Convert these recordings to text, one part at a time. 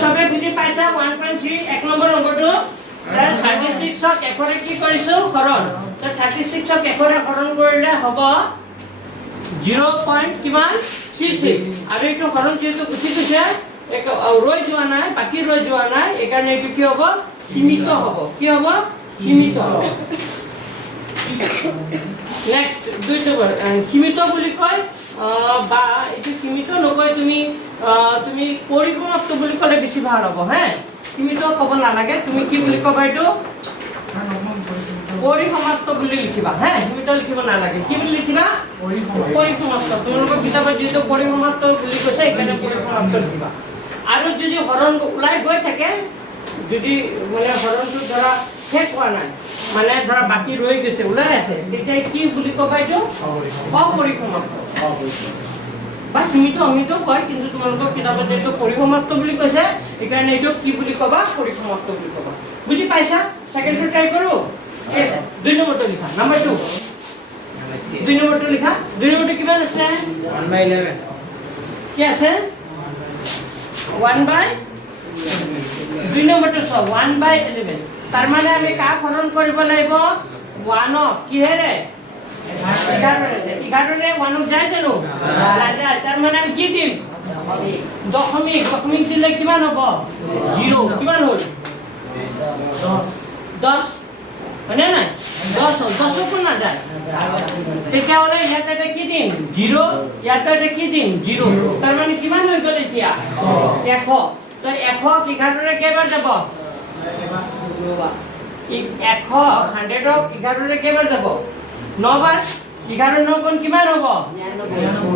সবে বুজি পাইছা 1.3 এক নম্বৰ অংকটো 36 ক এখৰে কি কৰিছো হৰণ তো 36 ক এখৰে হৰণ কৰিলে হ'ব 0. কিমান 36 আৰু এইটো হৰণ যেটো গুছি গৈছে এক ৰৈ যোৱা নাই বাকি ৰৈ যোৱা নাই একাৰণে এইটো কি হ'ব সীমিত হ'ব কি হ'ব সীমিত হ'ব নেক্সট দুই নম্বৰ সীমিত বুলি কয় বা এইটো সীমিত নকয় তুমি তুমি পরিসমাপ্ত বুলি কলে বেছি ভাল হ'ব হে সীমিত কব নালাগে তুমি কি বুলি কবা এইটো পরিসমাপ্ত বুলি লিখিবা হে সীমিত লিখিব নালাগে কি বুলি লিখিবা পরিসমাপ্ত তোমালোকৰ কিতাপত যেটো পৰিসমাপ্ত বুলি কৈছে এখানে পৰিসমাপ্ত লিখিবা আৰু যদি হৰণ উলাই গৈ থাকে যদি মানে হৰণটো ধৰা শেষ হোৱা নাই মানে ধৰা বাকি ৰৈ গৈছে উলাই আছে তেতিয়া কি বুলি কবা এইটো অপৰিসমাপ্ত বা সীমিত অমিত কয় কিন্তু তোমালোকৰ কিতাপত যেটো পৰিসমাপ্ত বুলি কৈছে একাৰণে এইটো কি বুলি কবা পৰিসমাপ্ত বুলি কবা বুজি পাইছা সেকেন্ডটো ট্ৰাই কৰো দুই নম্বৰটো লিখা নাম্বাৰ 2 দুই নম্বৰটো লিখা দুই নম্বৰটো কিমান আছে 1/11 কি আছে 1/11 দুই নম্বৰটো সব 1/11 তাৰ মানে আমি কা হৰণ কৰিব লাগিব 1 কি হেৰে 11 নে 1 যায় জানো ৰাজা তাৰ মানে আমি কি দিম দশমিক দিলে কিমান হ'ব 0 কিমান হ'ল 10 মানে নাই 10 কোন না যায় তেতিয়া হলে ইয়াতে কি দিম 0 ইয়াতে কি দিম 0 তাৰ মানে কিমান হৈ গ'ল এতিয়া 100 তো 100 11 কেইবাৰ যাব 100 11 কেইবাৰ যাব 9 বাৰ 11 9 কোন কিমান হ'ব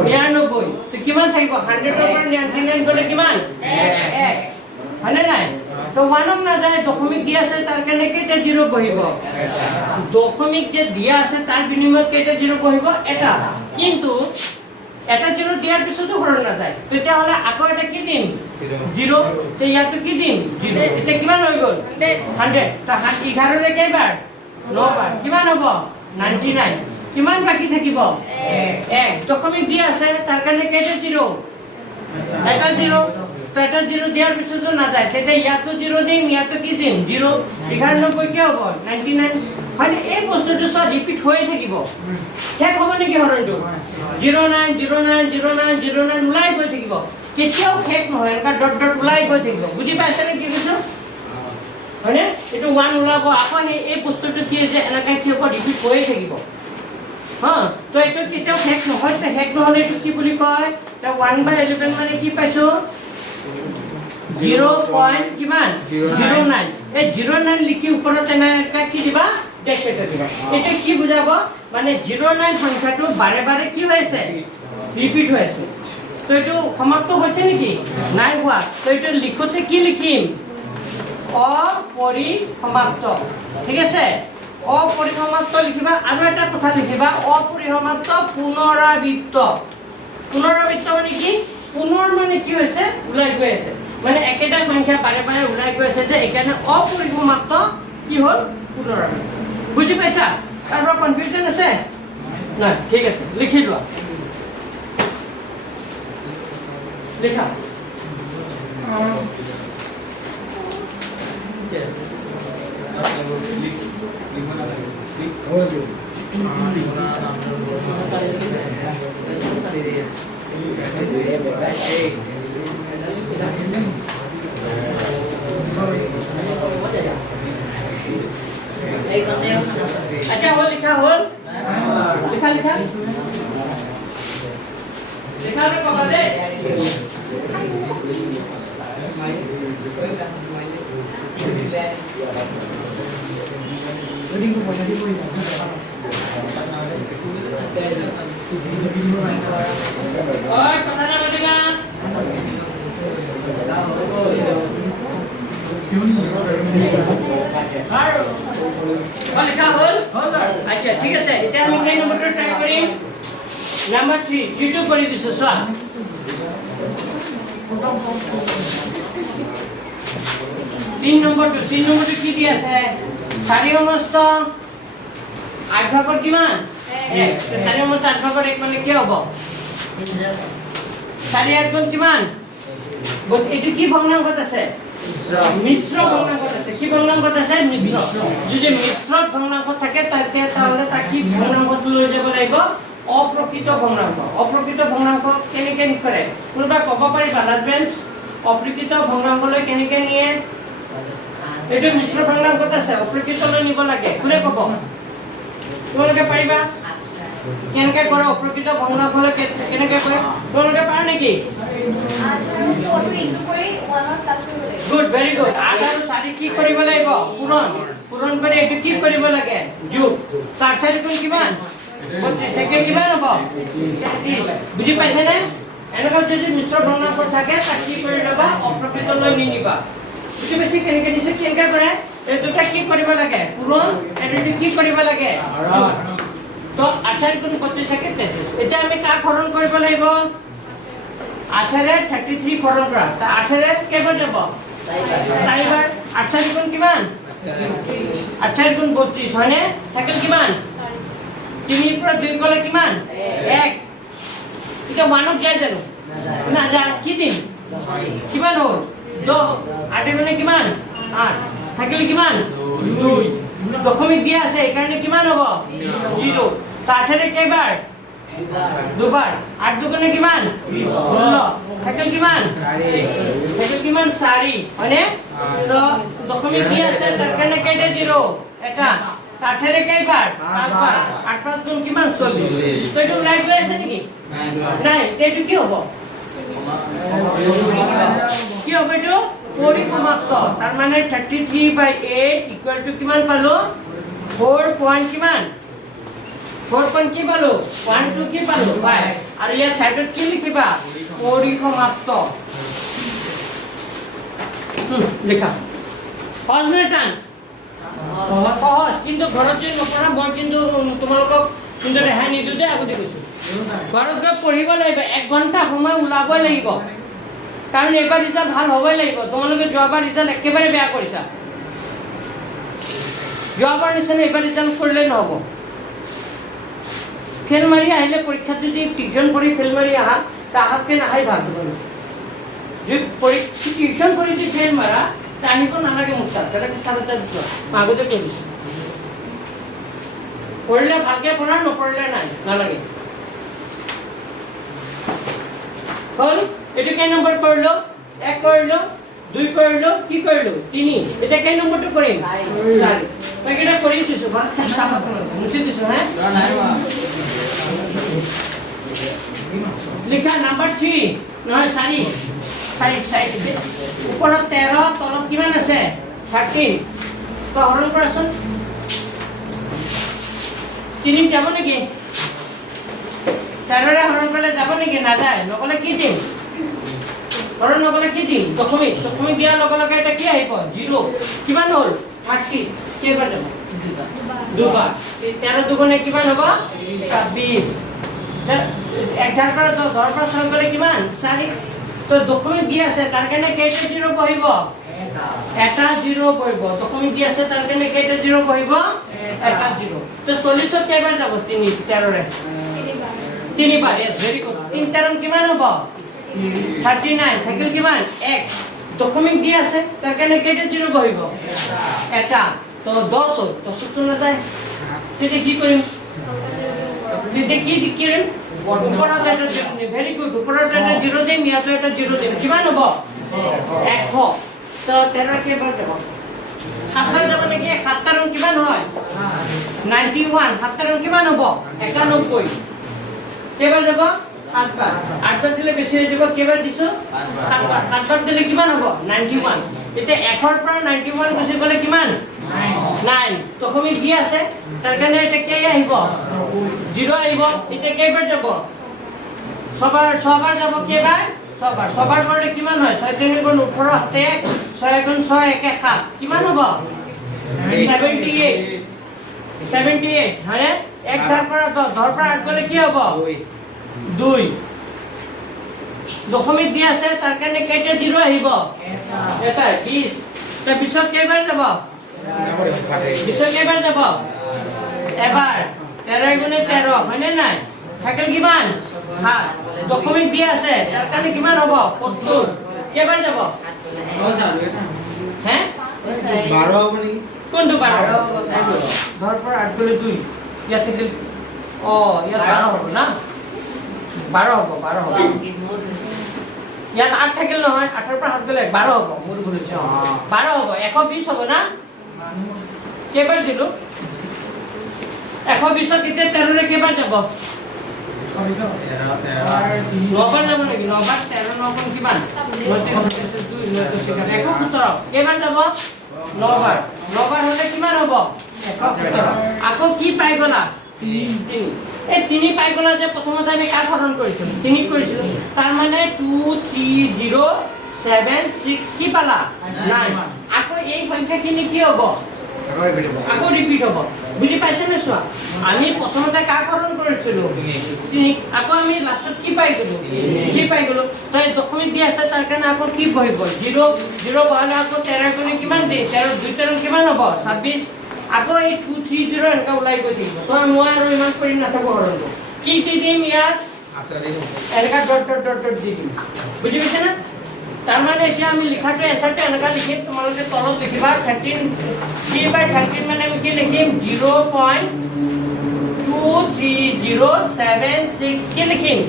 99 তো কিমান থাকিব 100 ৰ পৰা 99 গলে কিমান 1 হয়নে নাই তো 1 না যায় দশমিক দিয়া আছে তাৰ কাৰণে কেইটা 0 বহিব দশমিক যে দিয়া আছে তাৰ বিনিময়ত কেইটা 0 বহিব এটা কিন্তু এটা 0 দিয়াৰ পিছতো হৰণ না যায় তেতিয়া হলে আকৌ এটা কি দিম 0 তে ইয়াতো কি দিম 0 এটা কিমান হৈ গ'ল 100 তো 11 ৰে কেইবাৰ 9 বাৰ কিমান হ'ব 99 কিমান বাকি থাকিব 1 দশমিক দিয়া আছে তাৰ কাৰণে কেইটা 0 এটা 0 তো এটা 0 দিয়াৰ পিছতো না যায় তেতিয়া ইয়াতো 0 দিম ইয়াতো কি দিম 0 99 কি হ'ব 99 মানে এই বস্তুটো সব ৰিপিট হৈ থাকিব শেষ হ'ব নেকি হৰণটো 09090909 উলাই গৈ থাকিব কেতিয়াও শেষ নহয় এনেকা ডট ডট উলাই গৈ থাকিব বুজি পাইছে নে কি কৈছো হয়নে এটো 1 উলাব আকৌ এই বস্তুটো কি যে এনেকা কি হ'ব ৰিপিট হৈ থাকিব হ্যাঁ তো এটো কেতিয়াও শেষ নহয় শেষ নহলে এটো কি বুলি কয় তা 1/11 মানে কি পাইছো 0. কিমান 09 এই 09 লিখি ওপৰত এনেকা কি দিবা ডেশেটা দিবা এটা কি বুজাব মানে 09 সংখ্যাটো বাৰে বাৰে কি হৈছে ৰিপিট হৈ আছে তো এটো সমাপ্ত হৈছে নেকি নাই হোৱা তো এটা লিখোতে কি লিখিম অপৰিসমাপ্ত ঠিক আছে অপৰিসমাপ্ত লিখিবা আৰু এটা কথা লিখিবা অপৰিসমাপ্ত পুনৰাবৃত্ত পুনৰাবৃত্ত মানে কি পুনৰ মানে কি হৈছে উলাই গৈ আছে মানে একেটা সংখ্যা বাৰে বাৰে উলাই গৈ আছে যে একাৰণে অপৰিসমাপ্ত কি হ'ল পুনৰাবৃত্ত বুজি পাইছা আৰু কনফিউজন আছে না ঠিক আছে লিখি লোৱা লিখা अच्छा हो लिखा हो लिखा लिखा लिखा में कब दे ओए कथा ना बोलेगा लिखा होल अच्छा ठीक আছে এটা আমি কেই নম্বৰটো ট্ৰাই কৰিম নাম্বাৰ 3 জিটো কৰি দিছো চোৱা 3 নম্বৰটো কি দি আছে 4 সমস্ত 8 ভাগৰ কিমান 1 4 সমস্ত 8 ভাগৰ 1 মানে কি হ'ব 4 8 গুণ কিমান এইটো কি ভগ্নাংশত আছে মিশ্র ভগ্নাংশত আছে কি ভগ্নাংশত আছে মিশ্র যদি মিশ্র ভগ্নাংশ থাকে তাহলে তাক কি ভগ্নাংশত লৈ যাব লাগিব অপ্রকৃত ভগ্নাংশ অপ্রকৃত ভগ্নাংশ কেনেকে কৰে কোনবা ক'ব পাৰিবা লাডবেঞ্চ অপ্ৰকৃত ভগ্নাংশলৈ কেনেকে নিয়ে এইটো মিশ্ৰ ভগ্নাংশত আছে অপ্ৰকৃতলৈ নিব লাগে কোনে ক'ব তোমালোকে পাৰিবা কেনেকে কৰে অপ্ৰকৃত ভগ্নাংশলৈ কেনেকে কৰে তোমালোকে পাৰা নেকি গুড ভেৰি গুড 8 আৰু 4 কি কৰিব লাগিব পূৰণ কৰি এইটো কি কৰিব লাগে যোগ তাৰ চাৰি কোন কিমান 25 সেকে কিমান হ'ব 37 বুজি পাইছে নে এনেকা যদি মিশ্র ভগ্নাংশ থাকে তাক কি কৰি লবা অপ্ৰকৃতলৈ নিনিবা বুজি পাইছে কেনেকে দিছে কেনেকে কৰে এই দুটা কি কৰিব লাগে পূৰণ এটো কি কৰিব লাগে তো 8 গুণ 25 থাকে 33 এটা আমি কাক হৰণ কৰিব লাগিব 8 ৰে 33 হৰণ কৰা তা 8 ৰে কেইবাৰ যাব 4 বাৰ 8 গুণ কিমান 8 গুণ 32 হয়নে থাকিল কিমান 3 পৰা 2 গলে কিমান 1 এটা মানক যায় জানো না যা কি দিন কিমান হ'ল 2 8 গুণে কিমান 8 থাকিল কিমান 2 দশমিক দিয়া আছে এই কাৰণে কিমান হ'ব 0 তা 8 ৰে কেইবাৰ দুবাৰ 8 দুগুণে কিমান 16 থাকিল কিমান 4 হয়নে তো দশমিক দিয়া আছে তাৰ কাৰণে কেইটা 0 এটা 8 ৰে কেইবাৰ 5 বাৰ 8 5 গুণ কিমান 40 তো এইটো ৰাইট হৈ আছে নেকি নাই এইটো কি হ'ব কি হ'ব এইটো পরিসমাপ্ত তার মানে 33/8 ইকুয়াল টু কিমান পালো 4 পয়েন্ট কিমান 4 পয়েন্ট কি পালো 1 2 কি পালো 5 আর ইয়ার সাইডত কি লিখিবা পরিসমাপ্ত লেখা সহজ নে টান সহজ কিন্তু ঘৰত যে নপঢ়া মই কিন্তু তোমালোকক কিন্তু ৰেহাই নিদু যে আগতে কৈছো ঘৰত গৈ পঢ়িব লাগিব 1 ঘন্টা সময় ওলাবই লাগিব কাৰণ এবাৰ ৰিজাল্ট ভাল হ'বই লাগিব তোমালোকে যোৱাবাৰ ৰিজাল্ট একেবাৰে বেয়া কৰিছা যোৱাবাৰ নিচিনা এবাৰ ৰিজাল্ট কৰিলে নহ'ব ফেল মাৰি আহিলে পৰীক্ষাত যদি টিউশ্যন পঢ়ি ফেল মাৰি আহা তাহাতকৈ নাহাই ভাল যদি টিউশ্যন কৰি যদি ফেল মাৰা আহিব নালাগে মোৰ তাত তেনেকৈ চাৰিটা আগতে কৈ দিছোঁ পঢ়িলে ভালকৈ পঢ়া নপঢ়িলে নাই নালাগে হ'ল এটা কেই নম্বৰ কৰিলো 1 কৰিলো 2 কৰিলো কি কৰিলো 3 এটা কেই নম্বৰটো কৰিম 4 মই এটা কৰি দিছো ভাল চাবা মুছি দিছো হ্যাঁ লিখা নাম্বাৰ 3 নহয় 4 ওপৰত 13 তলত কিমান আছে 13 তো হৰণ কৰাচোন 3 যাব নেকি 13 ৰে হৰণ কৰিলে যাব নেকি না যায় নকলে কি দিম হৰণ নকলে কি দিম দশমিক দিয়াৰ লগে লগে এটা কি আহিব 0 কিমান হ'ল 30 কেইবাৰ যাব দুবাৰ 13 দুগুণে কিমান হ'ব 26 11 পৰা 10 পৰা 6 গলে কিমান 4 তো দশমিক দিয়া আছে তাৰ কাৰণে কেইটা 0 বহিব এটা 0 বহিব দশমিক দিয়া আছে তাৰ কাৰণে কেইটা 0 বহিব এটা 0 তো 40 কেইবাৰ যাব 3 13 ৰে 3 বাৰ yes very good 3 13 কিমান হ'ব 39 থাকিল কিমান 1 দশমিক দিয়া আছে তাৰ কাৰণে কেইটা 0 বহিব এটা তো 10 হ'ল 10 তো না যায় তেতিয়া কি কৰিম তেতিয়া কি কৰিম ওপৰত এটা 0 ভেৰি গুড ওপৰত এটা 0 দিম ইয়াতে এটা 0 দিম কিমান হ'ব 100 তো 13 কেইবাৰ যাব 7 বাৰ যাব নেকি 7 ৰং কিমান হয় 91 7 ৰং কিমান হ'ব 91 কেইবাৰ যাব 8 বাৰ 8 বাৰ দিলে বেছি হৈ যাব কেইবাৰ দিছো 7 বাৰ দিলে কিমান হ'ব 91 এতিয়া 1 ৰ পৰা 91 গুছি গলে কিমান 9 দশমিক দিয়া আছে তাৰ কাৰণে এটা কি আহিব 0 আহিব এতিয়া কেইবাৰ যাব ছবাৰ যাব কেইবাৰ ছবাৰ কৰিলে কিমান হয় 6 3 গুণ 18 হাতে 6 গুণ 6 1 7 কিমান হ'ব 78 হয়নে 1 ধাৰ পৰা 10 ধাৰ পৰা 8 গলে কি হ'ব 2 দশমিক দিয়া আছে তাৰ কাৰণে কেইটা 0 আহিব এটা 20 তাৰ পিছত কেইবাৰ যাব 20 কেইবাৰ যাব এবাৰ 13 গুণে 13 হয়নে নাই থাকিল কিমান 7 দশমিক দিয়া আছে তাৰ কাৰণে কিমান হ'ব 70 কেইবাৰ যাব হে 12 হ'ব নেকি কোনটো 12 হ'ব 10 পৰা 8 গ'লে 2 ইয়াত থাকিল ইয়াত 12 হ'ব না 12 হ'ব ইয়াত 8 থাকিল নহয় 8 ৰ পৰা 7 গ'লে 12 হ'ব মোৰ ভুল হৈছে 12 হ'ব 120 হ'ব না কেইবাৰ দিলো 120 ত এতিয়া 13 ৰে কেইবাৰ যাব 9 বাৰ যাব নেকি 9 বাৰ 13 9 কোন কিমান 117 কেইবাৰ যাব 9 বাৰ 9 বাৰ হলে কিমান হ'ব 117 আকৌ কি পাই গলা 3 এই 3 পাই গলা যে প্ৰথমতে আমি কাক হৰণ কৰিছিলো 3 কৰিছিলো তাৰ মানে 2 3 0 7 6 কি পালা 9 আকৌ এই সংখ্যাখিনি কি হ'ব আকৌ ৰিপিট হ'ব বুজি পাইছে নে চোৱা আমি প্ৰথমতে কাক হৰণ কৰিছিলো 3 আকৌ আমি লাষ্টত কি পাই গলো কি পাই গলো তাই দশমিক দি আছে তাৰ কাৰণে আকৌ কি বহিব 0 0 বহালে আকৌ 13 গুণে কিমান দিয়ে 13 2 13 কিমান হ'ব 26 আকৌ এই 2 3 0 এনেকা ওলাই গৈ থাকিব তো মই আৰু ইমান কৰি নাথাকো হৰণটো কি দি দিম ইয়াত এনেকা ডট ডট ডট ডট দি দিম বুজি পাইছে না তাৰ মানে এতিয়া আমি লিখাটো এনসাৰটো এনেকা লিখিম তোমালোকে তলত লিখিবা 13 3/13 মানে আমি কি লিখিম 0.230769 কি লিখিম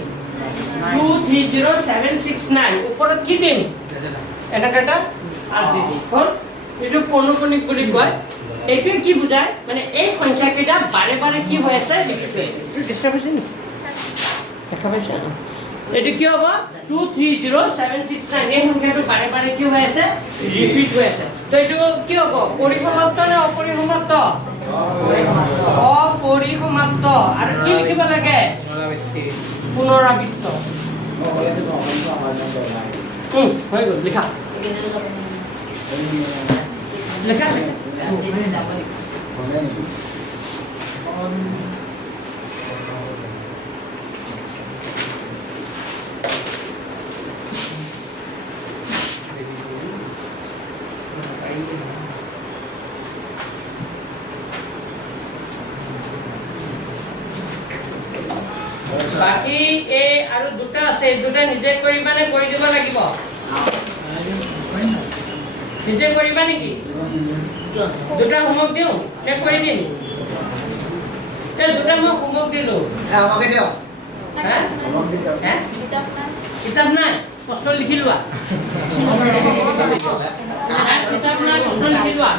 230769 ওপৰত কি দিম এনেকা এটা আছ দি দিম কোন এটো পৌনঃপুনিক বুলি কয় এইটোৱে কি বুজায় মানে এই সংখ্যা কেইটা বাৰে বাৰে কি হৈ আছে লিখিটো এইটো ডিসটার্ব হৈছে নি দেখা পাইছা এটো কি হ'ব 230769 এই সংখ্যাটো বাৰে বাৰে কি হৈ আছে ৰিপিট হৈ আছে তো এটো কি হ'ব পৰিসমাপ্ত নে অপৰিসমাপ্ত অপৰিসমাপ্ত আৰু কি লিখিব লাগে পুনৰাবৃত্ত হৈ গ'ল লিখা লিখা বাকি এ আৰু দুটা আছে দুটা নিজে কৰিবা নে কৰি দিব লাগিব নিজে কৰিবা নেকি দুটা হোমৱৰ্ক দিও নে কৰি দিম তে দুটা মই হোমৱৰ্ক দিলো আমাকে দিও হ্যাঁ হ্যাঁ কিতাপ নাই প্ৰশ্ন লিখি লোৱা কিতাপ নাই প্ৰশ্ন লিখি লোৱা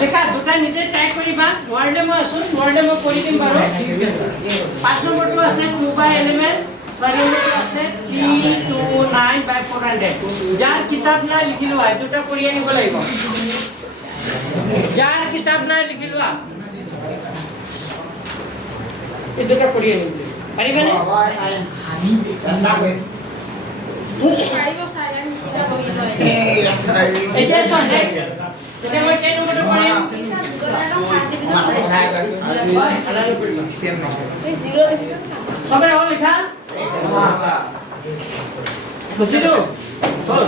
দেখা দুটা নিজে ট্ৰাই কৰিবা নোৱাৰিলে মই আছো নোৱাৰিলে মই কৰি দিম বাৰু 5 নম্বৰটো আছে 2/11 6 নম্বৰটো আছে 329/400 যাৰ কিতাপ নাই লিখি লোৱা দুটা কৰি আনিব লাগিব যাৰ কিতাপ নাই লিখি লোৱা এই দুটা কৰি আনিব পাৰিবানে এতিয়া চল নেক্সট তেতিয়া মই কেই নম্বৰটো কৰিম সবে হ'ল লিখা বুজিলো হ'ল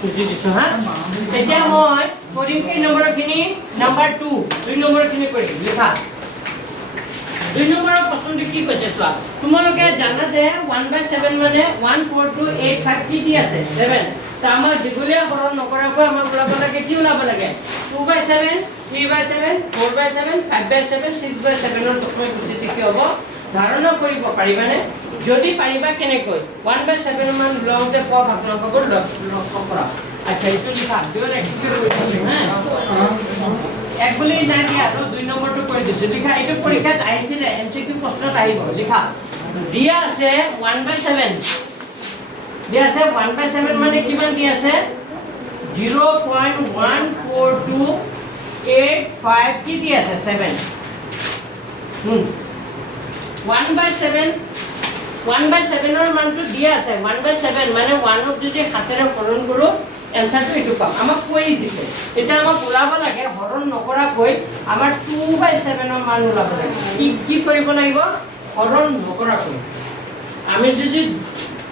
বুজি দিছো হা এতিয়া মই কৰিম কি নম্বৰখিনি নাম্বাৰ 2 2 নম্বৰখিনি কৰিম লিখা 2 নম্বৰৰ প্ৰশ্নটো কি কৈছে চোৱা তোমালোকে জানা যে 1/7 মানে 14285 কি দি আছে 7 তা আমাৰ দীঘলীয়া হৰণ নকৰাকৈ আমাৰ ওলাব লাগে কি ওলাব লাগে 2/7 3/7 4/7 5/7 6/7 ৰ দশমিক উপস্থিতি কি হ'ব ধাৰণা কৰিব পাৰিবানে যদি পাৰিবা কেনেকৈ 1/7 মান ওলাওতে পোৱা ভগ্নাংশবোৰ লক্ষ্য কৰা আচ্ছা এইটো লিখা দুটা এক্সিকিউট কৰিছো হা এক বুলি নাই দিয়া তো 2 নম্বৰটো কৰি দিছো লিখা এইটো পৰীক্ষাত আহিছিল এমসিকিউ প্ৰশ্নত আহিব লিখা দিয়া আছে 1/7 দিয়া আছে 1/7 মানে কিমান দিয়া আছে 0.14285 কি দিয়া আছে 7 1/7 ৰ মানটো দিয়া আছে 1/7 মানে 1 ক যদি হাতেৰে হৰণ কৰো এনসাৰটো এটো পাম আমাক কৈ দিছে এটা আমাক ওলাব লাগে হৰণ নকৰাকৈ আমাৰ 2/7 ৰ মান ওলাব লাগে কি কৰিব লাগিব হৰণ নকৰাকৈ আমি যদি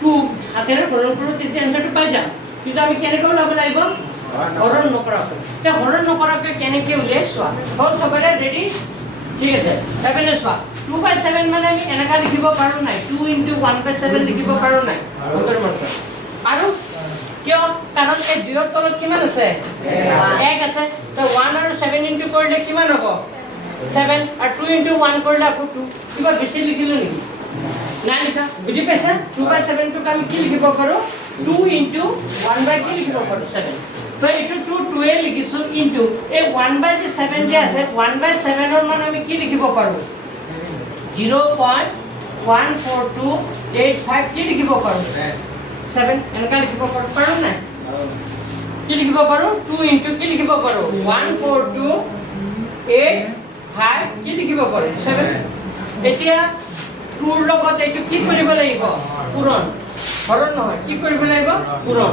2 হাতেৰে হৰণ কৰো তেতিয়া এনসাৰটো পাই যাম কিন্তু আমি কেনেকৈ ওলাব লাগিব হৰণ নকৰাকৈ তে হৰণ নকৰাকৈ কেনেকৈ উলিয়াই চোৱা হ'ল চবৰে ৰেডি ঠিক আছে এফালে চোৱা 2/7 মানে আমি এনেকা লিখিব পাৰো নাই 2 * 1/7 লিখিব পাৰো নাই আৰু কিয় কাৰণ এই দুইৰ তলত কিমান আছে 1 আছে তো 1 আৰু 7 ইনটু কৰিলে কিমান হ'ব 7 আৰু 2 * 1 কৰিলে আকৌ 2 কিবা বেছি লিখিলো নেকি নাই লিখা বুজি পাইছা 2/7 টোক আমি কি লিখিব পাৰো 2 * 1 কি লিখিব পাৰো 7 তো এটো 2 এ লিখিছো ইনটু এই 1/7 যে আছে 1/7 ৰ মান আমি কি লিখিব পাৰো 0.14285 কি লিখিব পাৰো 7 এনেকা লিখিব পাৰো না কি লিখিব পাৰো 2 * কি লিখিব পাৰো 14285 কি লিখিব পাৰো 7 এতিয়া 2 ৰ লগত এইটো কি কৰিব লাগিব পূৰণ হৰণ নহয় কি কৰিব লাগিব পূৰণ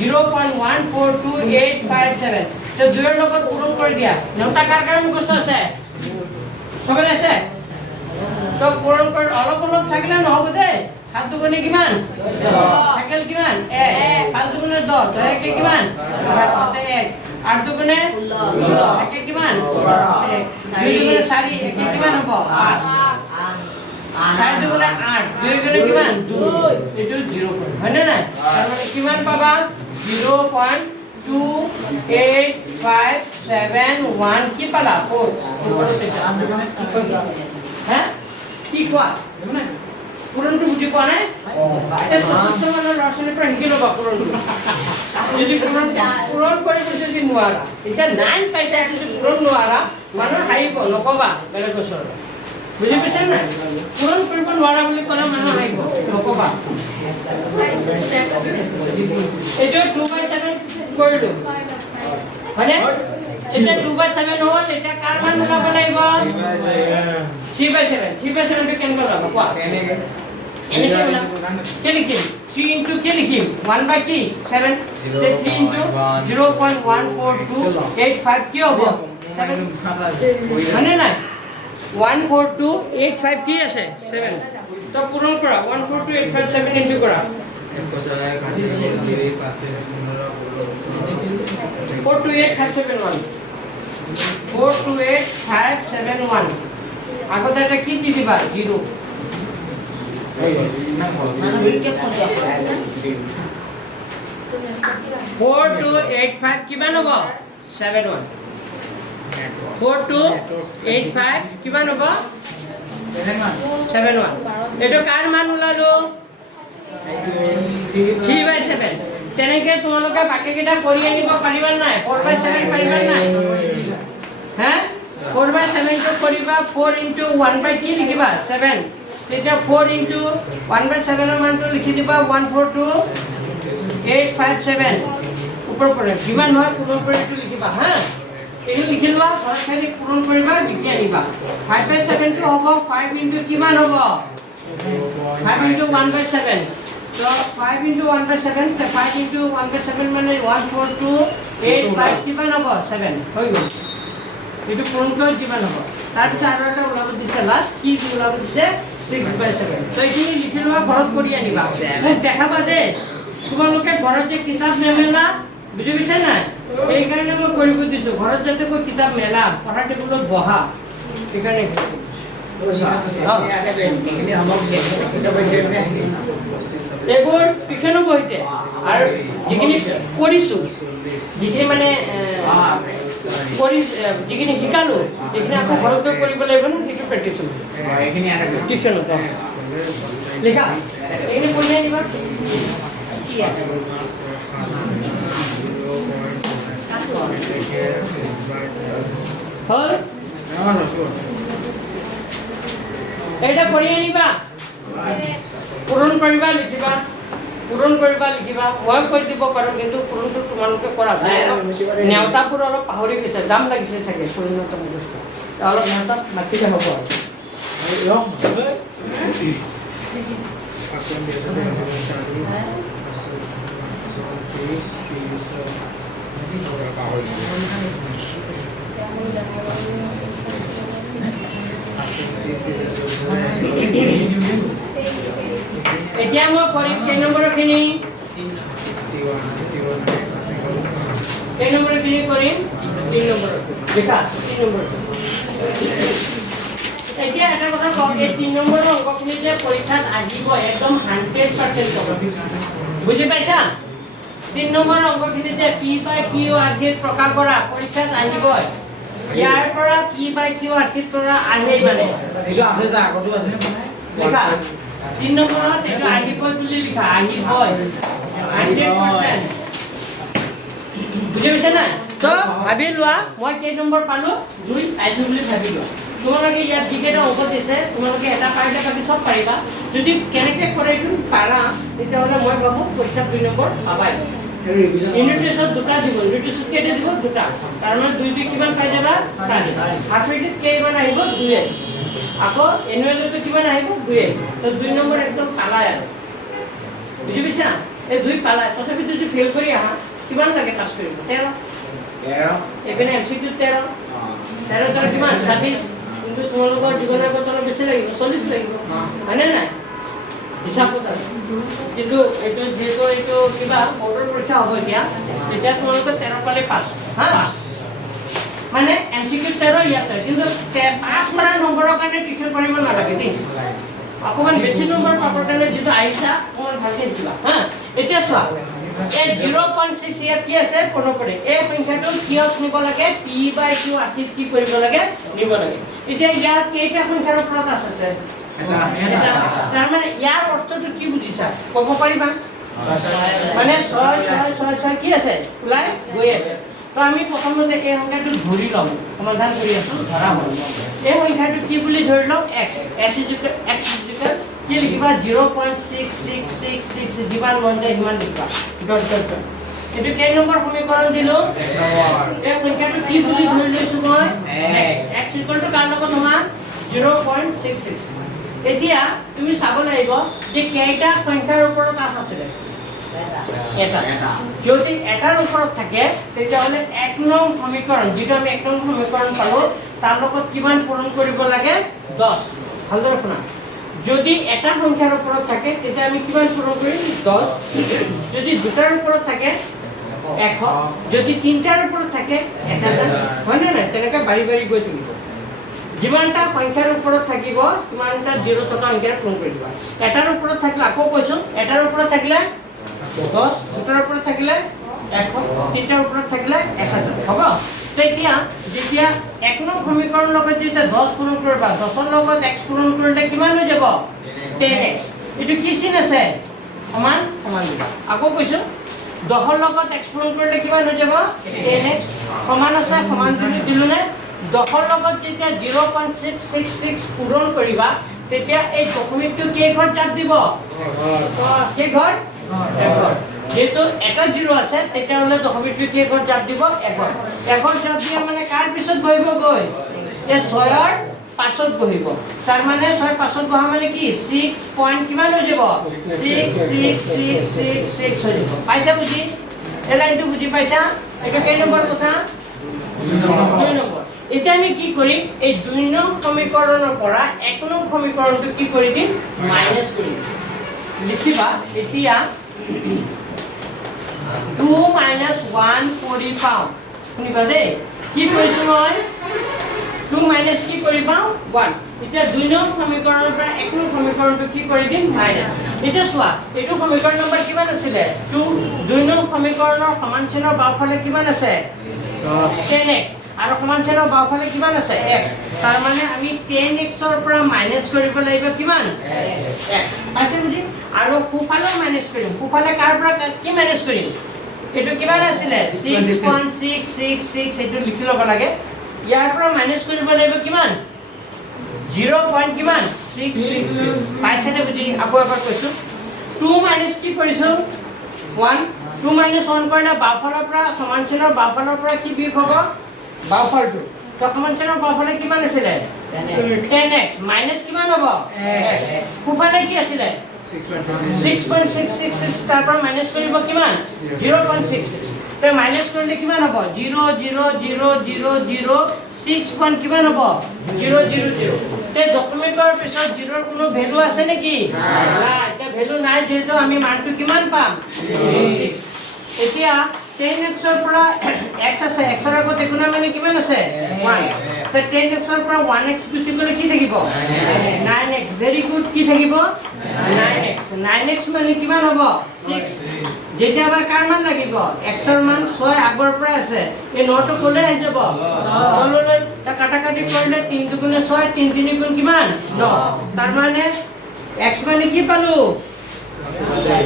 0.14285 তো 2 ৰ লগত পূৰণ কৰি দিয়া নটা কাৰ কাৰণে মুখস্থ আছে সবে আছে তো পূৰণ কৰি অলপ অলপ থাকিলে নহব দে 7 দুগুণে কিমান 10 থাকিল কিমান 1 5 দুগুণে 10 তো একে কিমান 1 8 দুগুণে 16 একে কিমান 2 দুগুণে 4 একে কিমান হ'ব 5 4 দুগুণে 8 2 গুণে কিমান 2 এটো 0 হয় না তার মানে কিমান পাবা 0.28571 কি পালা 4 হ্যাঁ কি কোৱা পুৰণটো বুজি পোৱা নাই এটা চতুৰ্থ মানৰ ল'ৰা-ছোৱালীৰ পৰা শিকি ল'বা পুৰণটো যদি পুৰণ কৰিব যদি নোৱাৰা এতিয়া 9 পাইছা যদি পুৰণ নোৱাৰা মানুহ হাঁহিব নকবা বেলেগ ওচৰত বুজি পাইছা নাই পুৰণ কৰিব নোৱাৰা বুলি ক'লে মানুহ হাঁহিব নকবা এইটো 2/7 কৰিলো হয়নে এতিয়া 2/7 হ'ল এতিয়া কাৰ মান ওলাব লাগিব 3/7 টো কেনেকৈ ওলাব কোৱা এনেকৈ কি লিখিম 3 * কি লিখিম 1 / কি 7 তে 3 * 0.14285 কি হ'ব 7 মানে নাই 14285 কি আছে 7 তো পূৰণ কৰা 14285 ইনটু কৰা 428,571 428,571 আগতে এটা কি দি দিবা 0 4285 কিমান হ'ব 71 4285 কিমান হ'ব 71 এটো কাৰ মান ওলালো 3/7 তেনেকে তোমালোকে বাকি কিটা কৰি আনিব পাৰিবা নাই 4/7 পাৰিবা নাই হ্যাঁ 4/7 টো কৰিবা 4 * 1 কি লিখিবা 7 তেতিয়া 4 * 1/7 ৰ মানটো লিখি দিবা 1428557 উপৰ পৰা যিমান হয় পূৰণ কৰি এইটো লিখিবা হা এইটো লিখি লোৱা ঘৰত খালি পূৰণ কৰিবা লিখি আনিবা 5/7 টো হ'ব 5 * কিমান হ'ব 5 * 1/7 তো 5 * 1/7 তে 5 * 1/7 মানে 14285 কিমান হ'ব 7 হৈ গ'ল এইটো পূৰণ কৰি কিমান হ'ব তাৰপিছত আৰু এটা ওলাব দিছে লাষ্ট কি ওলাব দিছে 6/7 তো এইখিনি লিখি লোৱা ঘৰত কৰি আনিবা মোক দেখাবা দে তোমালোকে ঘৰত যে কিতাপ নেমেলা বুজি পাইছা নাই এই কাৰণে মই কৰিব দিছো ঘৰত যাতে કોઈ কিতাপ মেলা পঢ়া টেবুলত বহা সেইকাৰণে এইবোৰ টিউচনো বহিতে আৰু যিখিনি কৰিছো যিখিনি মানে কৰি যিখিনি শিকালো এইখিনি আকৌ ঘৰতে কৰিব লাগিব না সেইটো প্ৰেক্টিছ হ'ব এইখিনি টিউচনত লিখা এইখিনি পঢ়ি আনিবা কি আছে হয় এইটা কৰি আনিবা পূৰণ কৰিবা লিখিবা মই কৈ দিব পাৰো কিন্তু পূৰণটো তোমালোকে কৰা নেওতাবোৰ অলপ পাহৰি গৈছে দাম লাগিছে চাগে পৰিণত বস্তু অলপ নেওতা মাতিলে হ'ব এতিয়া মই কৰিম 3 নম্বৰখিনি কেই নম্বৰ খিনি কৰিম 3 নম্বৰ লিখা 3 নম্বৰ এতিয়া এটা কথা কওঁ এই 3 নম্বৰৰ অংকখিনি যে পৰীক্ষাত আহিব একদম 100% হ'ব বুজি পাইছা 3 নম্বৰৰ অংকখিনি যে p বাই q আৰ্গিত প্ৰকাশ কৰা পৰীক্ষাত আহিব ইয়াৰ পৰা p বাই q আৰ্গিত পৰা আহে মানে এইটো আছে যা আগতো আছে লিখা 3 নম্বৰত এইটো আহিব বুলি লিখা আহিব 100% বুজি পাইছা না তো ভাবি লোৱা মই কেই নম্বৰ পালো 2 পাইছো বুলি ভাবি লোৱা তোমালোকে ইয়াত যিকেইটা অংক দিছে তোমালোকে এটা পাৰিলে ভাবি সব পাৰিবা যদি কেনেকৈ কৰে এইটো পাৰা তেতিয়াহ'লে মই ভাবো পৰীক্ষা 2 নম্বৰ পাবাই ইউনিট টেষ্টত দুটা দিব ইউনিট টেষ্টত কেইটা দিব দুটা তাৰ মানে 2 2 কিমান পাই যাবা 4 হাফ ইউনিট কিমান আহিব 2 আকৌ এনুৱেলটো কিমান আহিব 2 তো 2 নম্বৰ একদম পালাই আৰু বুজি পাইছা এই 2 পালাই তথাপি যদি ফেল কৰি আহা কিমান লাগে পাছ কৰিব 13 এখানে এমসিকিউ 13 13 কিমান 26 কিন্তু তোমালোকৰ জীৱনৰ কত বেছি লাগিব 40 লাগিব হয়নে নাই হিচাপ কৰা কিন্তু এইটো যেটো এইটো কিবা অৰ্ডাৰ পৰীক্ষা হ'ব এতিয়া তেতিয়া তোমালোকৰ 13 পালে পাস হা পাস মানে এমসিকিউ 13 ইয়াতে কিন্তু পাস কৰা নম্বৰৰ কাৰণে টিউচন কৰিব নালাগে দেই অকমান বেছি নম্বৰ পাবৰ কাৰণে যেটো আইছা অকমান ভালকে দিবা হা এতিয়া চোৱা এই 0.6 ইয়াত কি আছে কোন পৰে এই সংখ্যাটো কিয়ক নিব লাগে p বাই q আৰ্গিত কি কৰিব লাগে নিব লাগে এতিয়া ইয়াত কেইটা সংখ্যাৰ ওপৰত আছে তাৰ মানে ইয়াৰ অৰ্থটো কি বুজিছা ক'ব পাৰিবা মানে 6 কি আছে ওলাই গৈ আছে তো আমি প্ৰথমতে এই সংখ্যাটো ধৰি লম সমাধান কৰি আছো ধৰা হ'ল এই সংখ্যাটো কি বুলি ধৰি লম x কি লিখিবা 0.6666 যিমান মন যায় সিমান লিখিবা ডট ডট ডট এটো কেই নম্বৰ সমীকৰণ দিলো এই সংখ্যাটো কি বুলি ধৰি লৈছো মই x কাৰ লগত সমান 0.66 এতিয়া তুমি চাব লাগিব যে কেইটা সংখ্যাৰ ওপৰত আছে এটা যদি এটাৰ ওপৰত থাকে তেতিয়াহ'লে 1 নং সমীকৰণ যেটো আমি 1 নং সমীকৰণ পালো তাৰ লগত কিমান পূৰণ কৰিব লাগে 10 ভালদৰে শুনা যদি এটা সংখ্যাৰ ওপৰত থাকে তেতিয়া আমি কিমান পূৰণ কৰিম 10 যদি দুটাৰ ওপৰত থাকে 100 যদি তিনটাৰ ওপৰত থাকে 1000 হয় না তেনেকৈ বাঢ়ি বাঢ়ি গৈ থাকিব যিমানটা সংখ্যাৰ ওপৰত থাকিব কিমানটা 0 টকা সংখ্যাৰ পূৰণ কৰি দিবা এটাৰ ওপৰত থাকিলে আকৌ কৈছো এটাৰ ওপৰত থাকিলে 10 দুটাৰ ওপৰত থাকিলে 100 তিনটাৰ ওপৰত থাকিলে 1000 হ'ব তেতিয়া যেতিয়া 1 নং সমীকৰণ লগত যেতিয়া 10 পূৰণ কৰিবা 10ৰ লগত x পূৰণ কৰিলে কিমান হৈ যাব 10x এটো কি চিন আছে সমান সমান দিবা আকৌ কৈছো 10ৰ লগত x পূৰণ কৰিলে কিমান হৈ যাব 10x সমান আছে সমান দিলু নে 10ৰ লগত যেতিয়া 0.666 পূৰণ কৰিবা তেতিয়া এই দশমিকটো কেই ঘৰ চাপ দিব কেই ঘৰ যেটো এটা 0 আছে তেতিয়া হলে দশমিকটো কেই ঘৰ চাপ দিব এঘৰ চাপ দিয়া মানে কাৰ পিছত বহিব গৈ এই 6ৰ পাছত বহিব তাৰ মানে 6 পাছত বহা মানে কি 6 পইণ্ট কিমান হৈ যাব 66666 হৈ যাব পাইছা বুজি এই লাইনটো বুজি পাইছা এটা কেই নম্বৰ কথা 2 নম্বৰ এতিয়া আমি কি কৰিম এই 2 নং সমীকৰণৰ পৰা 1 নং সমীকৰণটো কি কৰি দিম মাইনাস কৰিম লিখিবা এতিয়া 2 minus 1 কৰি পাও শুনিবা দেই কি কৰিছো মই 2 minus কি কৰি পাও 1 এতিয়া 2 নং সমীকৰণৰ পৰা 1 নং সমীকৰণটো কি কৰি দিম মাইনাস এতিয়া চোৱা এইটো সমীকৰণ নম্বৰ কিমান আছিল 2 নং সমীকৰণৰ সমান চিহ্নৰ বাওঁফালে কিমান আছে 10x আৰু সমান চিহ্নৰ বাওঁফালে কিমান আছে x তাৰ মানে আমি 10x ৰ পৰা মাইনাস কৰিব লাগিব কিমান x পাইছে বুজি আৰু ফুফালে মাইনাস কৰিম ফুফালে কাৰ পৰা কি মাইনাস কৰিম এটো কিমান আছিল 6.666 এটো লিখি লব লাগে ইয়াৰ পৰা মাইনাস কৰিব লাগিব কিমান 0. কিমান 666 পাইছে নে বুজি আকৌ এবাৰ কৈছো 2 মাইনাস কি কৰিছো 1 2 মাইনাস 1 কৰিলে বাওঁফালৰ পৰা সমান চিহ্নৰ বাওঁফালৰ পৰা কি বিয়োগ হ'ব বাওঁফালটো তো সমান চিহ্নৰ বাওঁফালে কিমান আছিল 10x মাইনাস কিমান হ'ব x ফুফালে কি আছিল 6.666 তাৰ পৰা মাইনাস কৰিব কিমান 0.66 তে মাইনাস কৰিলে কিমান হ'ব 0.0000 6 কিমান হ'ব 0.00 তে দশমিকৰ পিছত 0 ৰ কোনো ভ্যালু আছে নেকি নাই এটা ভ্যালু নাই যেটো আমি মানটো কিমান পাম এতিয়া 10x ৰ পৰা x আছে, x ৰ আগত একো নাই মানে কিমান আছে 1 তো 10x ৰ পৰা 1x গুচি গলে কি থাকিব 9x ভেৰি গুড কি থাকিব 9x মানে কিমান হ'ব 6 যেতিয়া আমাৰ কাৰ মান লাগিব x ৰ মান 6 আগৰ পৰা আছে এই 9 টো কলে আহি যাব তললৈ তা কাটা কাটি কৰিলে 3 দুগুণে 6 3 3 গুণ কিমান 9 তাৰ মানে x মানে কি পালো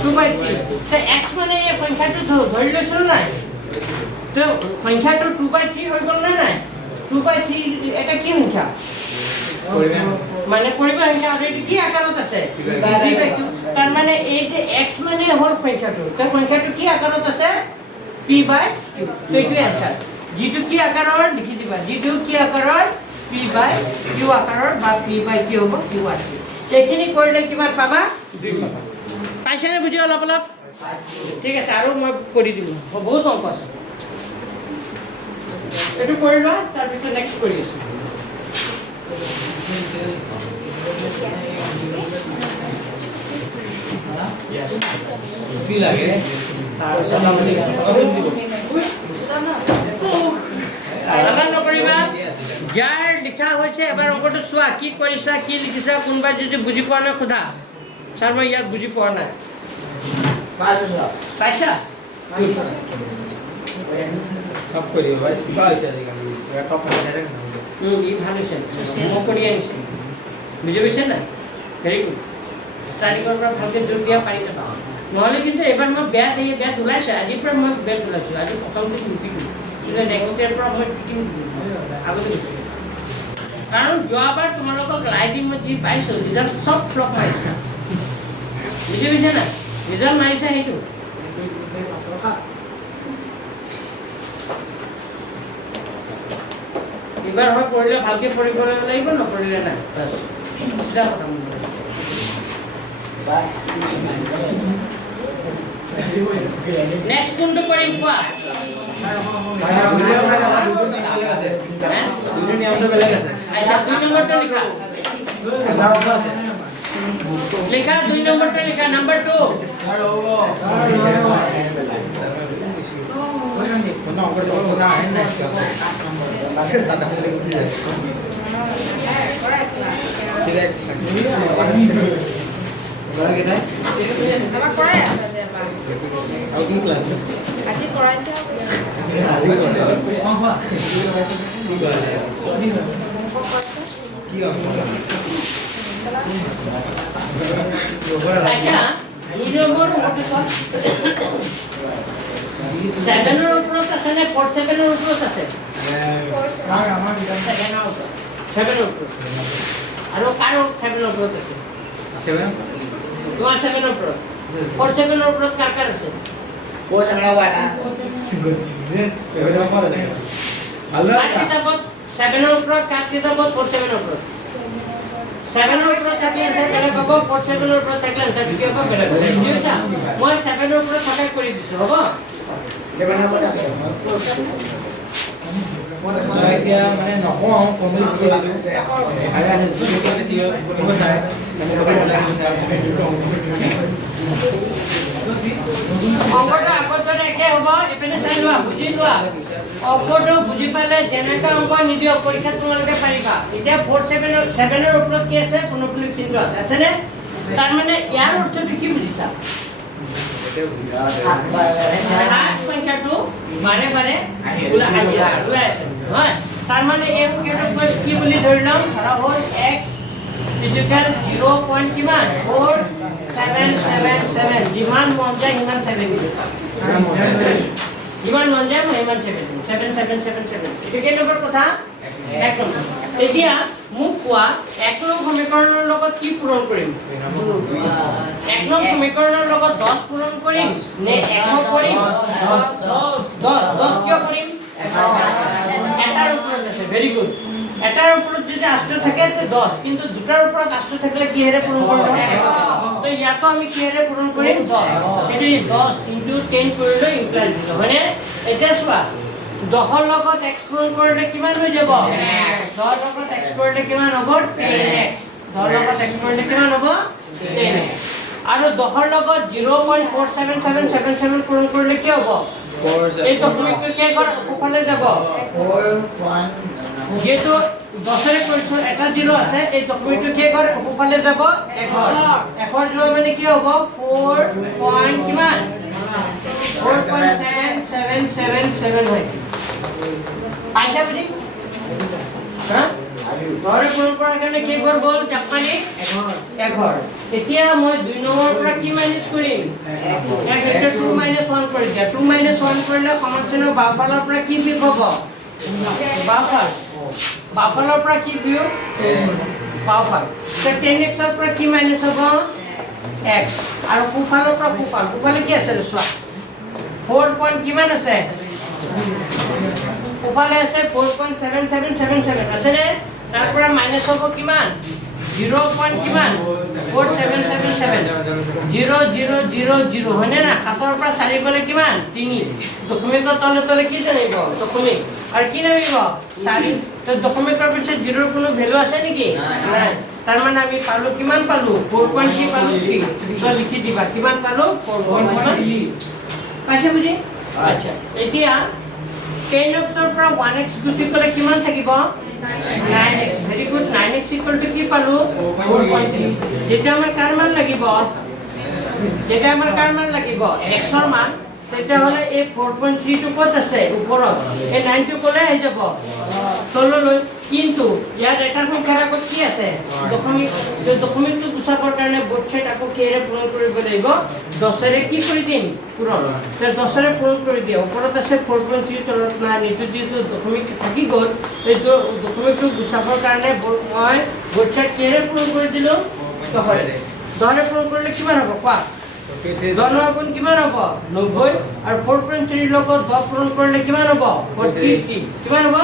2/3 তো x মানে এই সংখ্যাটো ধৰি লৈছো নাই তো সংখ্যাটো 2/3 হৈ গল না নাই 2/3 এটা কি সংখ্যা মানে পৰিমাণ সংখ্যা অলৰেডি কি আকাৰত আছে তাৰ মানে এই যে x মানে হল সংখ্যাটো তো সংখ্যাটো কি আকাৰত আছে p/q তো এইটো আনসাৰ যেটো কি আকাৰৰ লিখি দিবা যেটো কি আকাৰৰ p/q আকাৰৰ বা p/q হ'ব q আছে এইখিনি কৰিলে কিমান পাবা 2 পাবা পাইছানে বুজি অলপ অলপ ঠিক আছে আৰু মই কৰি দিম বহুত অংক আছে এটো কৰি লোৱা তাৰ পিছত নেক্সট কৰি আছো ছুটি লাগে আলাদা নকৰিবা যাৰ লিখা হৈছে এবাৰ অংকটো চোৱা কি কৰিছা কি লিখিছা কোনবা যদি বুজি পোৱা নাই সোধা স্যাৰ মই ইয়াত বুজি পোৱা নাই পাইছা সব কৰি ভাই সুবা হৈছে আজিকালি টপ মাইনাৰে ই ভাল হৈছে মই কৰি আনিছে বুজি পাইছে না ভেৰি গুড ষ্টাডি কৰাৰ পৰা ভালকে জোৰ দিয়া পাৰি যাবা নহলে কিন্তু এবাৰ মই বেট ওলাইছে আজিৰ পৰা মই বেট ওলাইছো আজি প্ৰথমতে টিপিটো কিন্তু নেক্সট ইয়াৰ পৰা মই টিম আগতে গৈছো কাৰণ যোৱাবাৰ তোমালোকক লাই দিম মই যি পাইছো ৰিজাল্ট সব ফ্লপ মাৰিছে বুজি পাইছে না ৰিজাল্ট মাৰিছে সেইটো এবাৰ হয় পঢ়িলে ভালকে পঢ়িব লাগিব নপঢ়িলে নাই সিধা কথা নেক্সট কোনটো কৰিম কোৱা নিয়মটো বেলেগ আছে আচ্ছা 2 নম্বৰটো লিখা লিখা 2 নম্বৰটো লিখা নাম্বাৰ 2 কোন অংকৰ জল কথা আহে নাই লাগে সাদা হলে গুছি যায় ঠিক আছে বড় কেটা সবা কৰাই আছে এবা আৰু কি ক্লাছ আজি কৰাইছে আজি কি অংক আচ্ছা 2 নম্বৰ হতে সব 7 এৰ উপৰত আছে না 47 এৰ উপৰত আছে 7 এৰ উপৰত আৰু কাৰো 7 এৰ উপৰত আছে 7 তোমাৰ 7 এৰ উপৰত 47 এৰ উপৰত কাৰ আছে কোচ আমৰা বানা যে এবাৰে পাওয়া যায় ভালো আৰ কিতাবত 7 এৰ উপৰত কাৰ কিতাবত 47 এৰ উপৰত 7 এৰ উপৰত থাকলে আনসাৰ বেলেগ হ'ব 47 এৰ উপৰত থাকলে আনসার কি হ'ব বেলেগ হ'ব বুজিছা মই 7 এর উপৰত থাকাই কৰি দিছো হ'ব এতিয়া মানে নকওঁ কমপ্লিট কৰিছিলো আৰু আছে যিখিনি সিও কৰিব চাই অংকটো আগত দৰে একে হ'ব এপিনে চাই লোৱা বুজি লোৱা অংকটো বুজি পালে যেনেকা অংক নিদিও পৰীক্ষা তোমালোকে পাৰিবা এতিয়া 7 এৰ উপৰত কি আছে পুনঃপুনিক চিহ্ন আছে আছেনে তাৰ মানে ইয়াৰ অৰ্থটো কি বুজিছা সংখ্যাটো বাৰে বাৰে ওলাই আছে হয় তাৰ মানে এই সংখ্যাটো কি বুলি ধৰি লম ধৰা হ'ল x ইকুয়াল 0. কিমান 4777 যিমান মন যায় সিমান 7 দিলে যিমান মন যায় মই সিমান 7777 এটা কি নম্বৰ কথা এক নম্বৰ এতিয়া মোক কোৱা এক নং সমীকৰণৰ লগত কি পূৰণ কৰিম এক নং সমীকৰণৰ লগত 10 পূৰণ কৰিম নে 100 কৰিম 10 কিয় কৰিম এটাৰ ওপৰত আছে ভেৰি গুড এটাৰ ওপৰত যদি আষ্ট থাকে তে 10 কিন্তু দুটাৰ ওপৰত আষ্ট থাকিলে কি হেৰে পূৰণ কৰিব তো ইয়াতো আমি কি হেৰে পূৰণ কৰিম 10 এটো 10 ইনটু 10 কৰিলে ইমপ্লাই দিছো মানে এটা চোৱা 10 লগত x পূৰণ কৰিলে কিমান হৈ যাব 10 লগত x কৰিলে কিমান হ'ব 10x 10 লগত x কৰিলে কিমান হ'ব 10x আৰু 10 লগত 0.47777 পূৰণ কৰিলে কি হ'ব এই দশমিকটো কি ঘৰ ওপৰলে যাব যেটো 10 ৰে কৰিছো এটা 0 আছে এই দশমিকটো কি ঘৰ ওপৰলে যাব 1 যোৱা মানে কি হ'ব 4 পইণ্ট কিমান 4.777 হয় পাইছা বুজি হা ঘৰে পূৰণ কৰাৰ কাৰণে কি ঘৰ গ'ল জাপানী 1 ঘৰ এতিয়া মই 2 নম্বৰ পৰা কি মাইনাস কৰিম 1 এটা 2 - 1 কৰি দিয়া 2 - 1 কৰিলে সমষ্টিৰ বাওঁফালৰ পৰা কি বিয়োগ হ'ব বাওঁফালৰ পৰা কি বিয়োগ বাওঁফাল তে 10x ৰ পৰা কি মাইনাস হ'ব x আৰু সোঁফালৰ পৰা সোঁফালে কি আছে চোৱা 4 পইণ্ট কিমান আছে সোঁফালে আছে 4.7777 আছে নে তাৰ পৰা মাইনাস হ'ব কিমান 0 পইণ্ট কিমান 4777 0000 হয়নে না 7 ৰ পৰা 4 গ'লে কিমান 3 দশমিকৰ তলে কি জানিব দশমিক আৰু কি নামিব 4 তো দশমিকৰ পিছত 0 ৰ কোনো ভ্যালু আছে নেকি নাই তাৰ মানে আমি পালো কিমান পালো 4.3 পালো 3 তো লিখি দিবা কিমান পালো 4.3 পাইছে বুজি আচ্ছা এতিয়া 10x ৰ পৰা 1x গুছি গ'লে কিমান থাকিব 9x very good 9x equal to কি পালো 4.3 যেটা আমাৰ কাৰ মান লাগিব x ৰ মান সেটা হলে এই 4.3 টো কত আছে ওপৰত এই 9 টো কলে আহি যাব তললৈ কিন্তু ইয়াত এটা সংখ্যাৰ আগত কি আছে দশমিকটো গুচাবৰ কাৰণে বোৰ্ড সাইড আকৌ কেৰে পূৰণ কৰিব লাগিব 10 ৰে কি কৰি দিম পূৰণ তে 10 ৰে পূৰণ কৰি দিয়া ওপৰত আছে 4.3 তলত না নিটো যেটো দশমিক থাকি গ'ল এই দশমিকটো গুচাবৰ কাৰণে মই বোৰ্ড সাইড কেৰে পূৰণ কৰি দিলো 10 ৰে পূৰণ কৰিলে কিমান হ'ব কোৱা 10 গুণ কিমান হ'ব 90 আৰু 4.3 লগত 10 পূৰণ কৰিলে কিমান হ'ব 43 কিমান হ'ব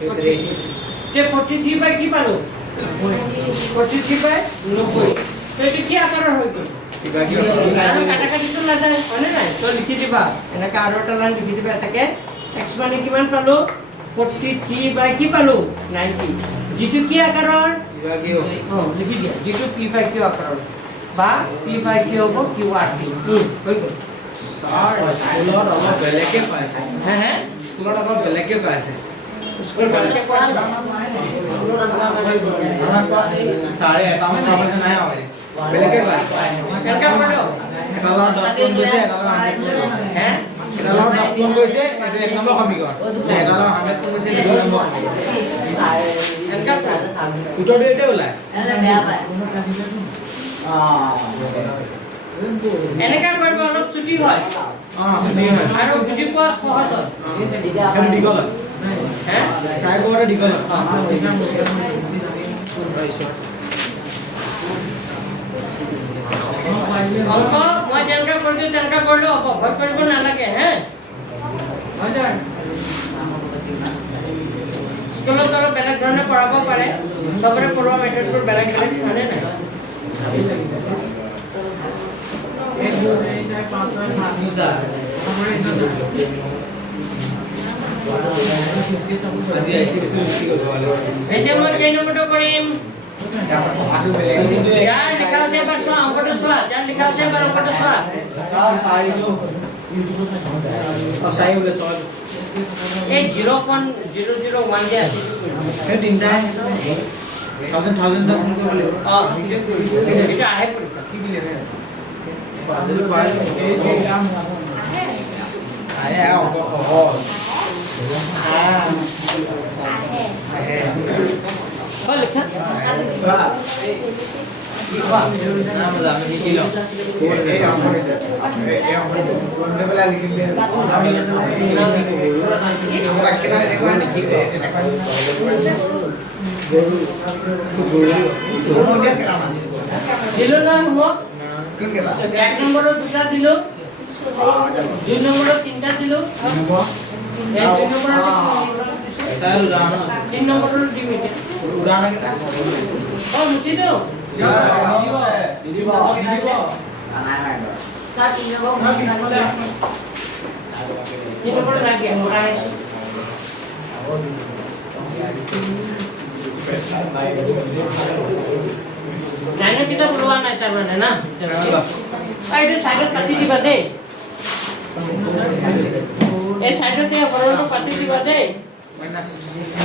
43 তে 43 বাই কি পালো 43 বাই 90 তো এটা কি আকাৰৰ হৈ গ'ল কাৰণ কাটাকাটিটো নাযায় হয়নে নাই তো লিখি দিবা এনেকা আৰু এটা লাইন লিখি দিবা এটাকে x মানে কিমান পালো 43 বাই কি পালো 90 যেটো কি আকাৰৰ লিখি দিয়া যেটো p বাই q আকাৰৰ বা p বাই q হ'ব q r t হৈ গ'ল স্কুলত অলপ বেলেগে পাইছে হে স্কুলত অলপ বেলেগে পাইছে স্কুল বেলেগে পাইছে सारे अकाउंट आपने नहीं आवे बेलके पाइছে কেনকা কৰিলো এটা লাখ 10 পন গৈছে এটা লাখ 100 হে এটা লাখ 10 পন গৈছে এটো এক নম্বৰ সমীকৰণ এটা লাখ 100 পন গৈছে দুই নম্বৰ কেনকা উত্তৰটো এটাই ওলায় এনেকা কৰিব অলপ ছুটি হয় শুনি হয় আৰু বুজি পোৱা সহজ হয় খালি দীঘল হয় হে চাই কোৱাটো দীঘল হয় অংক মই যেনেকা কৰিছো তেনেকা কৰিলে হ'ব ভয় কৰিব নালাগে হে স্কুলত অলপ বেলেগ ধৰণে পঢ়াব পাৰে চবৰে পঢ়োৱা মেথডবোৰ বেলেগ বেলেগ হয়নে নাই স্নুজা আজি আইছি কিছু বেশি কৰিব লাগে এতিয়া মই কেই নম্বৰটো কৰিম যাৰ লিখা আছে এবাৰ চোৱা অংকটো চোৱা যাৰ লিখা আছে এবাৰ অংকটো চোৱা চাই বোলে চল এই 0.001 যে আছে এই তিনটাই 1000 টা ফোন কৰিব লাগিব এটা আহে পৰীক্ষা কি দিলে পাজল পাই আহে অংক সহজ হয় লিখা নাম জানো কি কিলো দিলো না হোমৱৰ্ক এক নম্বৰৰ দুটা দিলো দুই নম্বৰৰ তিনটা দিলো এই দুই নম্বৰৰ স্যাৰ উড়ানো 3 নম্বৰৰ দিম এতিয়া উড়ানো ও মুছি দিও তিন নম্বৰ লাগি উৰাই আছে লাইনৰ কিতাপ লোৱা নাই তাৰ মানে না এইটো সাইডত কাটি দিবা দেই এই সাইডতে হৰণটো কাটি দিবা দেই মাইনাস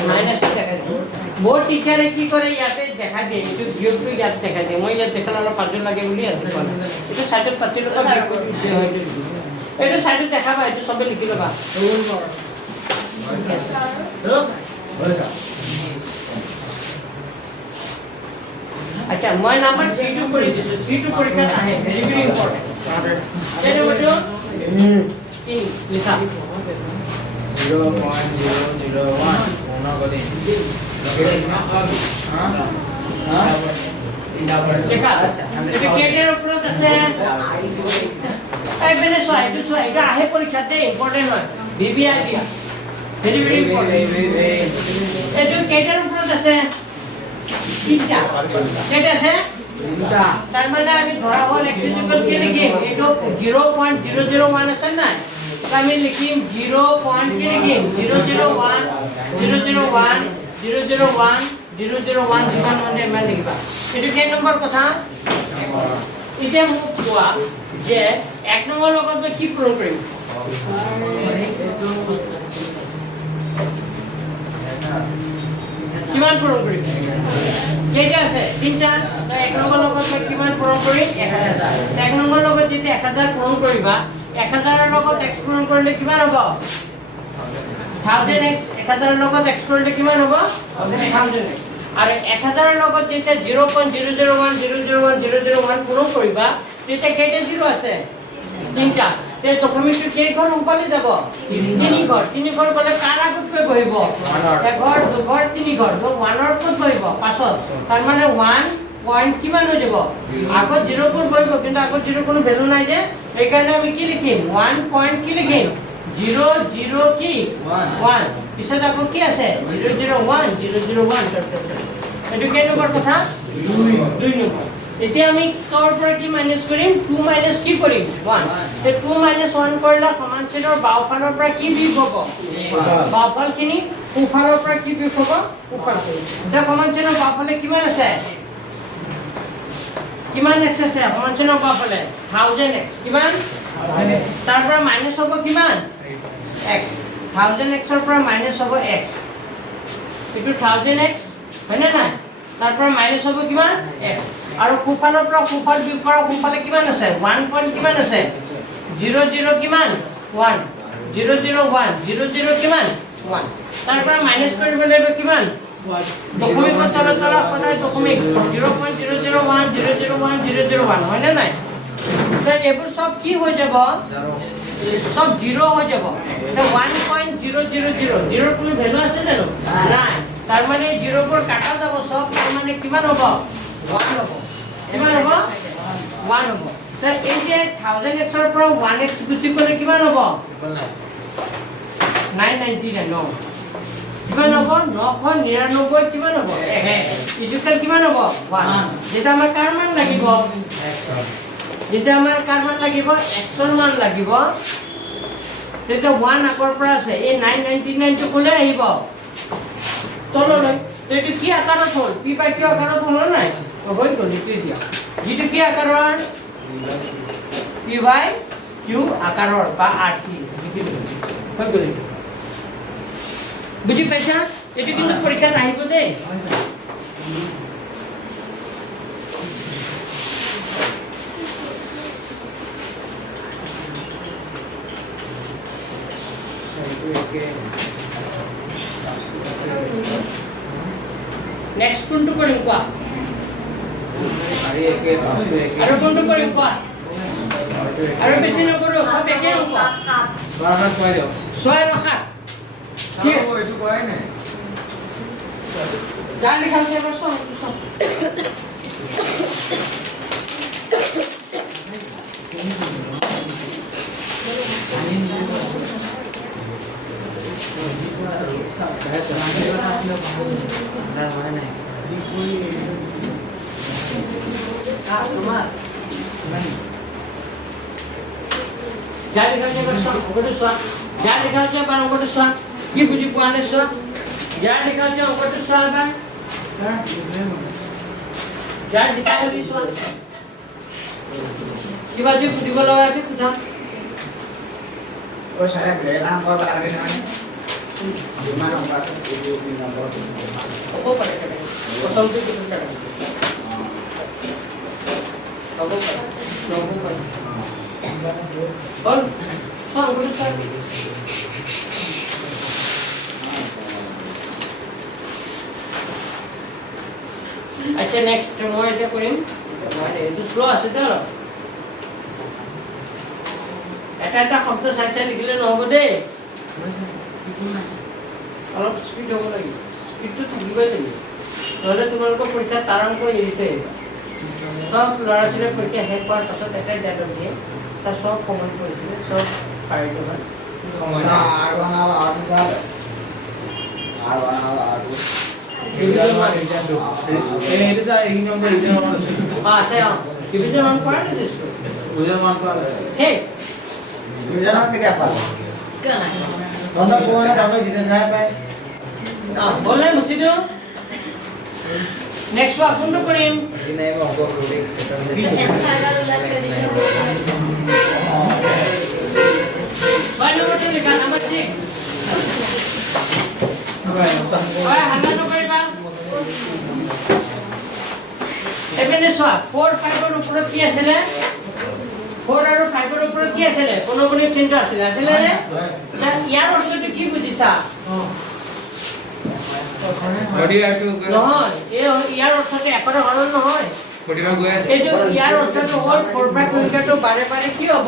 মাইনাসটো দেখাই দিওঁ বহুত টিচাৰে কি কৰে ইয়াতে দেখা দিয়ে এইটো ভিউটো ইয়াত দেখা দিয়ে মই ইয়াত দেখালে অলপ পাজল লাগে বুলি আছে এইটো সাইডত পাতি ল'বা এইটো সাইডত দেখাবা এইটো সবে লিখি ল'বা আচ্ছা মই নাম্বার 3 কৰি দিছো 3 পৰীক্ষাত আহে ভেৰি ভেৰি ইম্পৰ্টেন্ট এইটো বটো কি লিখা 0.001 মনৰ গতি লেখা আচ্ছা এটা কেটেৰ ওপৰত আছে এই বেনে চোৱা এটা আহে পৰীক্ষাতে ইম্পৰ্টেন্ট হয় বিবিআই দিয়া ভেৰি ভেৰি ইম্পৰ্টেন্ট এইটো কেটেৰ ওপৰত আছে তিনটা কেটে আছে তিনটা তাৰ মানে আমি ধৰা হল এক্সিকিউটিভ কি লিখিম এইটো 0.001 আছে না আমি লিখিম 0. কি লিখিম 001 001 001 001 যিমান মানে ইমান লিখিবা এইটো কেই নম্বৰ কথা এতিয়া মোক কোৱা যে 1 নম্বৰ লগত মই কি প্ৰয়োগ কৰিম কিমান প্ৰয়োগ কৰিম কেইটা আছে তিনটা 1 নম্বৰ লগত মই কিমান প্ৰয়োগ কৰিম 1000 1 নম্বৰ লগত যেতিয়া 1000 প্ৰয়োগ কৰিবা 1000 ৰ লগত x পূৰণ কৰিলে কিমান হ'ব 1000x 1000 ৰ লগত x কৰিলে কিমান হ'ব 1000x আৰু 1000 ৰ লগত যেতিয়া 0.001 001 001 পূৰণ কৰিবা তেতিয়া কেইটা জিৰো আছে তিনটা তে দশমিকটো কেই ঘৰ ওপৰলে যাব তিনি ঘৰ গলে কাৰ আগত কৈ বহিব এঘৰ দুঘৰ তিনি ঘৰ তো 1 ৰ ক'ত বহিব পাছত তাৰ মানে 1 পইণ্ট কিমান হৈ যাব আগত 0 ক'ত বহিব কিন্তু আগত 0 কোনো ভ্যালু নাই যে এই কাৰণে আমি কি লিখিম 1 পইণ্ট কি লিখিম 0 কি 1 পিছত আকৌ কি আছে 001 এইটো কেই নম্বৰ কথা 2 নম্বৰ এতিয়া আমি কৰ পৰা কি মাইনাস কৰিম 2 মাইনাস কি কৰিম 1 তে 2 মাইনাস 1 কৰিলে সমানচিনৰ বাওঁফালৰ পৰা কি বিয়োগ হ'ব বাওঁফালখিনি সোঁফালৰ পৰা কি বিয়োগ হ'ব সোঁফাল তে সমানচিনৰ বাওঁফালে কিমান আছে কিমান x আছে সমানচিনৰ বাওঁফালে 1000x কিমান তাৰ পৰা মাইনাস হ'ব কিমান x 1000x ৰ পৰা মাইনাস হ'ব x এটো 1000x হয়নে নাই তাৰ পৰা মাইনাস হ'ব কিমান x আৰু সোঁফালৰ পৰা সোঁফাল বিয়োগ কৰা সোঁফালে কিমান আছে 1 পইণ্ট কিমান আছে 00 কিমান 1 001 00 কিমান 1 তাৰ পৰা মাইনাস কৰিব লাগিব কিমান দশমিক তলে তলে সদায় দশমিক 0.001 001 001 হয়নে নাই তাই এবোৰ সব কি হৈ যাব সব 0 হৈ যাব এটা 1.000 0 কোনো ভ্যালু আছে জানো নাই তাৰ মানে 0 পৰা কাটা যাব সব তাৰ মানে কিমান হ'ব 1 হ'ব কিমান হ'ব 1 হ'ব তাই এই যে 1000x ৰ পৰা 1x গুছি গলে কিমান হ'ব 999 কিমান হ'ব 999 কিমান হ'ব ইজুকেল কিমান হ'ব 1 যেটা আমাৰ কাৰ মান লাগিব যেটা আমাৰ কাৰ মান লাগিব x ৰ মান লাগিব তেতিয়া 1 আগৰ পৰা আছে এই 999 টো কোলে আহিব তললৈ এইটো কি আকাৰত হ'ল p বাই q আকাৰত হ'ল নাই হৈ গ'ল লিখি দিয়া যেটো কি আকাৰৰ p বাই q আকাৰৰ বা rt লিখি দিলো হৈ গ'ল বুজি পাইছা এটো কিন্তু পৰীক্ষা আহিব দে নেক্সট কোনটো কৰিম কোৱা আৰু কোনটো কৰিম কোৱা আৰু বেছি নকৰো সব একে অংক ছয় ৰখা কি এইটো কয় নাই যা লিখা আছে বস যা লিখা আছে বস অংকটো চোৱা যা লিখা আছে বাৰ অংকটো চোৱা কি বুজি পোৱা নাই চোৱা যা লিখা আছে অংকটো চোৱা এবাৰ যা লিখা আছে চোৱা কিবা যে সুধিব লগা আছে সোধা ও সারা গ্রেড নাম করা লাগে না মানে বিমান আমরা এই নম্বর হ'ব পাৰে কেনে প্ৰথমটো কি কাটা হ'ব পাৰে নহ'ব পাৰে হ'ল গুড স্যাৰ আচ্ছা নেক্সট মই এটা কৰিম মই এইটো স্লো আছে তো এটা শব্দ চাই লিখিলে নহ'ব দেই অলপ স্পীড হ'ব লাগিব স্পীডটো থাকিবই লাগিব নহ'লে তোমালোকৰ পৰীক্ষা তাৰ অংক এৰিতে সব ল'ৰা ছোৱালীয়ে পৰীক্ষা শেষ হোৱাৰ পাছত এটাই ডায়লগ দিয়ে তাৰ সব কমেণ্ট কৰিছিলে সব পাৰিব হয় আছে ডিভিজন অন কৰা হে বলে মুছি দিওঁ নেক্সট ৱাক কোনটো কৰিম নম্বৰটো লিখা নম্বৰ 6 হয় হাল্লা নকৰিবা এপিনে চোৱা 4 5 ৰ ওপৰত কি আছিলে 4 আৰু 5 ৰ ওপৰত কি আছিলে কোনোগুণী চিহ্ন আছিলে নে ইয়াৰ অৰ্থটো কি বুজিছা নহয় ইয়াৰ অৰ্থটো একৰ হৰণ নহয় এইটো ইয়াৰ অৰ্থটো হ'ল 4 5 সংখ্যাটো বাৰে বাৰে কি হ'ব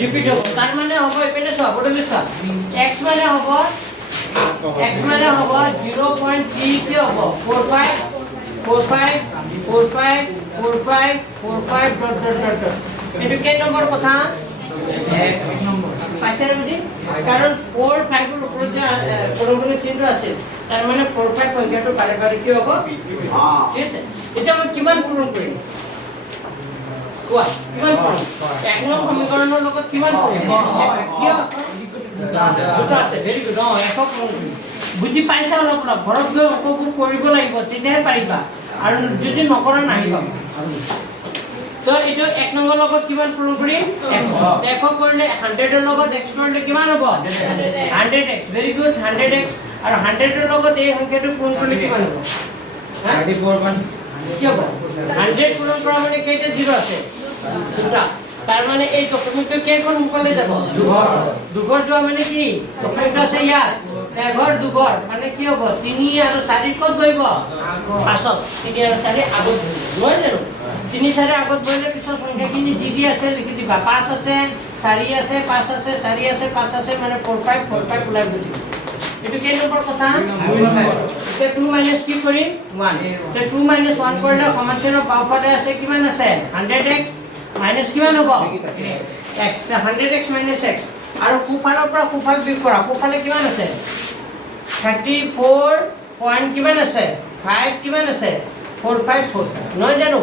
ৰিপিট হ'ব তাৰ মানে হ'ব এপিনে চোৱা বদলি চোৱা x মানে হ'ব 0.3 কি হ'ব 4 5 এইটো কেই নম্বৰ কথা পাইছে বুজি কাৰণ 4 5 ৰ ওপৰত যে কোনোগুণী চিহ্ন আছে তাৰ মানে 4 5 সংখ্যাটো বাৰে বাৰে কি হ'ব ঠিক আছে এটা মই কিমান পূৰণ কৰিম কোৱা কিমান পূৰণ এক নম্বৰ সমীকৰণৰ লগত কিমান পূৰণ দুটা আছে ভেৰি গুড একক পূৰণ কৰিম বুজি পাইছা অলপ অলপ ঘৰত গৈ অংকবোৰ কৰিব লাগিব তেতিয়াহে পাৰিবা আৰু যদি নকৰা নাহিবা তো এইটো এক নম্বৰ লগত কিমান পূৰণ কৰিম একক কৰিলে 100 ৰ লগত x কৰিলে কিমান হ'ব 100x ভেৰি গুড 100x আৰু 100 ৰ লগত এই সংখ্যাটো পূৰণ কৰিলে কিমান হ'ব 34 কি হ'ব 100 পূৰণ কৰা মানে কেইটা 0 আছে দুটা তাৰ মানে এই ডকুমেন্টটো কেইখন সোনকালে যাব দুঘৰ যোৱা মানে কি ডকুমেন্ট আছে ইয়াত এঘৰ দুঘৰ মানে কি হ'ব 3 আৰু 4 ক'ত গৈব পাছত 3 আৰু 4 আগত নহয় জানো 3 4 আগত বহিলে পিছৰ সংখ্যাখিনি যি আছে লিখি দিবা 5 আছে 4 আছে 5 আছে 4 আছে 5 আছে মানে 4 5 ওলাই গ'ল এটো কেই নম্বৰ কথা তে 2 মাইনাস কি কৰিম 1 তে 2 মাইনাস 1 কৰিলে সমান্তৰালৰ বাওঁফালে আছে কিমান আছে 100x মাইনাস কিমান হ'ব x তে 100x মাইনাস x আৰু সোঁফালৰ পৰা সোঁফাল বিয়োগ কৰা সোঁফালে কিমান আছে 34 পইণ্ট কিমান আছে 5 কিমান আছে 454 নহয় জানো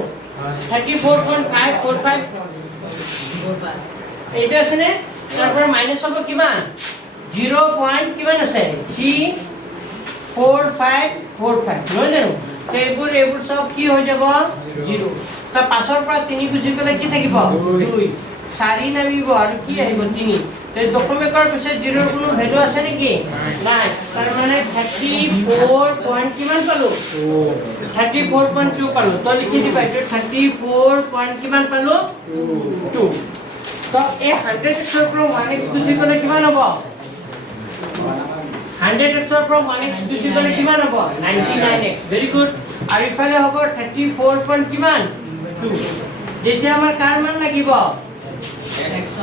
34.545 এইটো আছে নে তাৰ পৰা মাইনাস হ'ব কিমান 0 পইণ্ট কিমান আছে 34545 নহয় জানো এইবোৰ সব কি হৈ যাব 0 তাৰ পাছৰ পৰা 3 গুচি গ'লে কি থাকিব 2 4 নামিব আৰু কি আহিব 3 তে ডকুমেন্টৰ পিছত 0 ৰ কোনো ভ্যালু আছে নেকি নাই তাৰ মানে 34 পইণ্ট কিমান পালো 34.2 পালো তো লিখি দিবা এইটো 34 পইণ্ট কিমান পালো 2 তো এই 100x ৰ পৰা 1x গুচি গ'লে কিমান হ'ব 100x ৰ পৰা 1x গুচি গ'লে কিমান হ'ব 99x ভেৰি গুড আৰু ইফালে হ'ব 34 পইণ্ট কিমান 2 যেতিয়া আমাৰ কাৰ মান লাগিব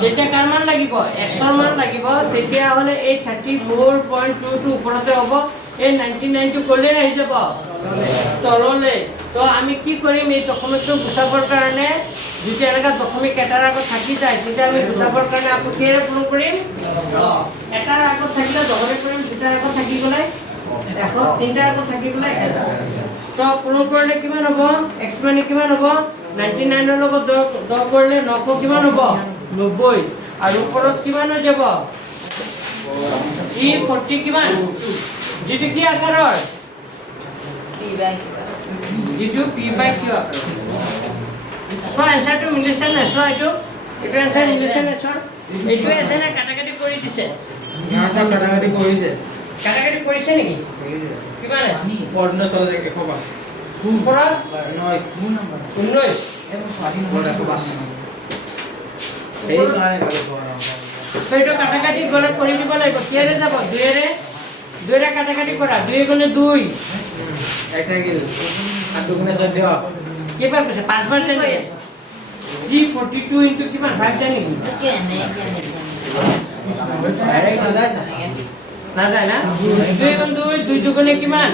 যেতিয়া কাৰ মান লাগিব x ৰ মান লাগিব তেতিয়া হলে এই 34.2 ওপৰতে হ'ব এই 99 টো ক'লে আহি যাব তললে তো আমি কি কৰিম এই ডকুমেন্টটো গুচাবৰ কাৰণে যদি এনেকা ডকুমেন্ট এটাৰ আগত থাকি যায় তেতিয়া আমি গুচাবৰ কাৰণে আকৌ কেৰে পূৰণ কৰিম এটাৰ আগত থাকিলে ডবল কৰিম দুটাৰ আগত থাকি গ'লে এখন তিনটাৰ আগত থাকি গ'লে 1000 তো পূৰণ কৰিলে কিমান হ'ব x মানে কিমান হ'ব 99 ৰ লগত 10 কৰিলে 900 কিমান হ'ব 90 আৰু ওপৰত কিমান হৈ যাব 340 কিমান যেটো কি আকাৰৰ যেটো p বাই q আকাৰৰ সো আনসাৰটো মিলিছে না সো এইটো আনসাৰ মিলিছে না সো এইটোৱে আছে না কাটাকাটি কৰি দিছে আচ্ছা কাটাকাটি কৰিছে কাটাকাটি কৰিছে নেকি কৰিছে কিমান আছে পৰ্ণ তলে 105 ওপৰত 19 19 এই কাৰণে ভালে পোৱা তো এইটো কাটাকাটি গলে কৰি দিব লাগিব কিহেৰে যাব দুইৰে কাটাকাটি কৰা 2 গুণে 2 এক থাকিল 8 গুণে 14 কেইবাৰ কৈছে 5 বাৰ কি কৈ তেনে আছো 342 ইনটু কিমান 5 টাইম নেকি ডাইৰেক্ট নাযায় চা নাযায় না 2 গুণ 2 2 দুগুণে কিমান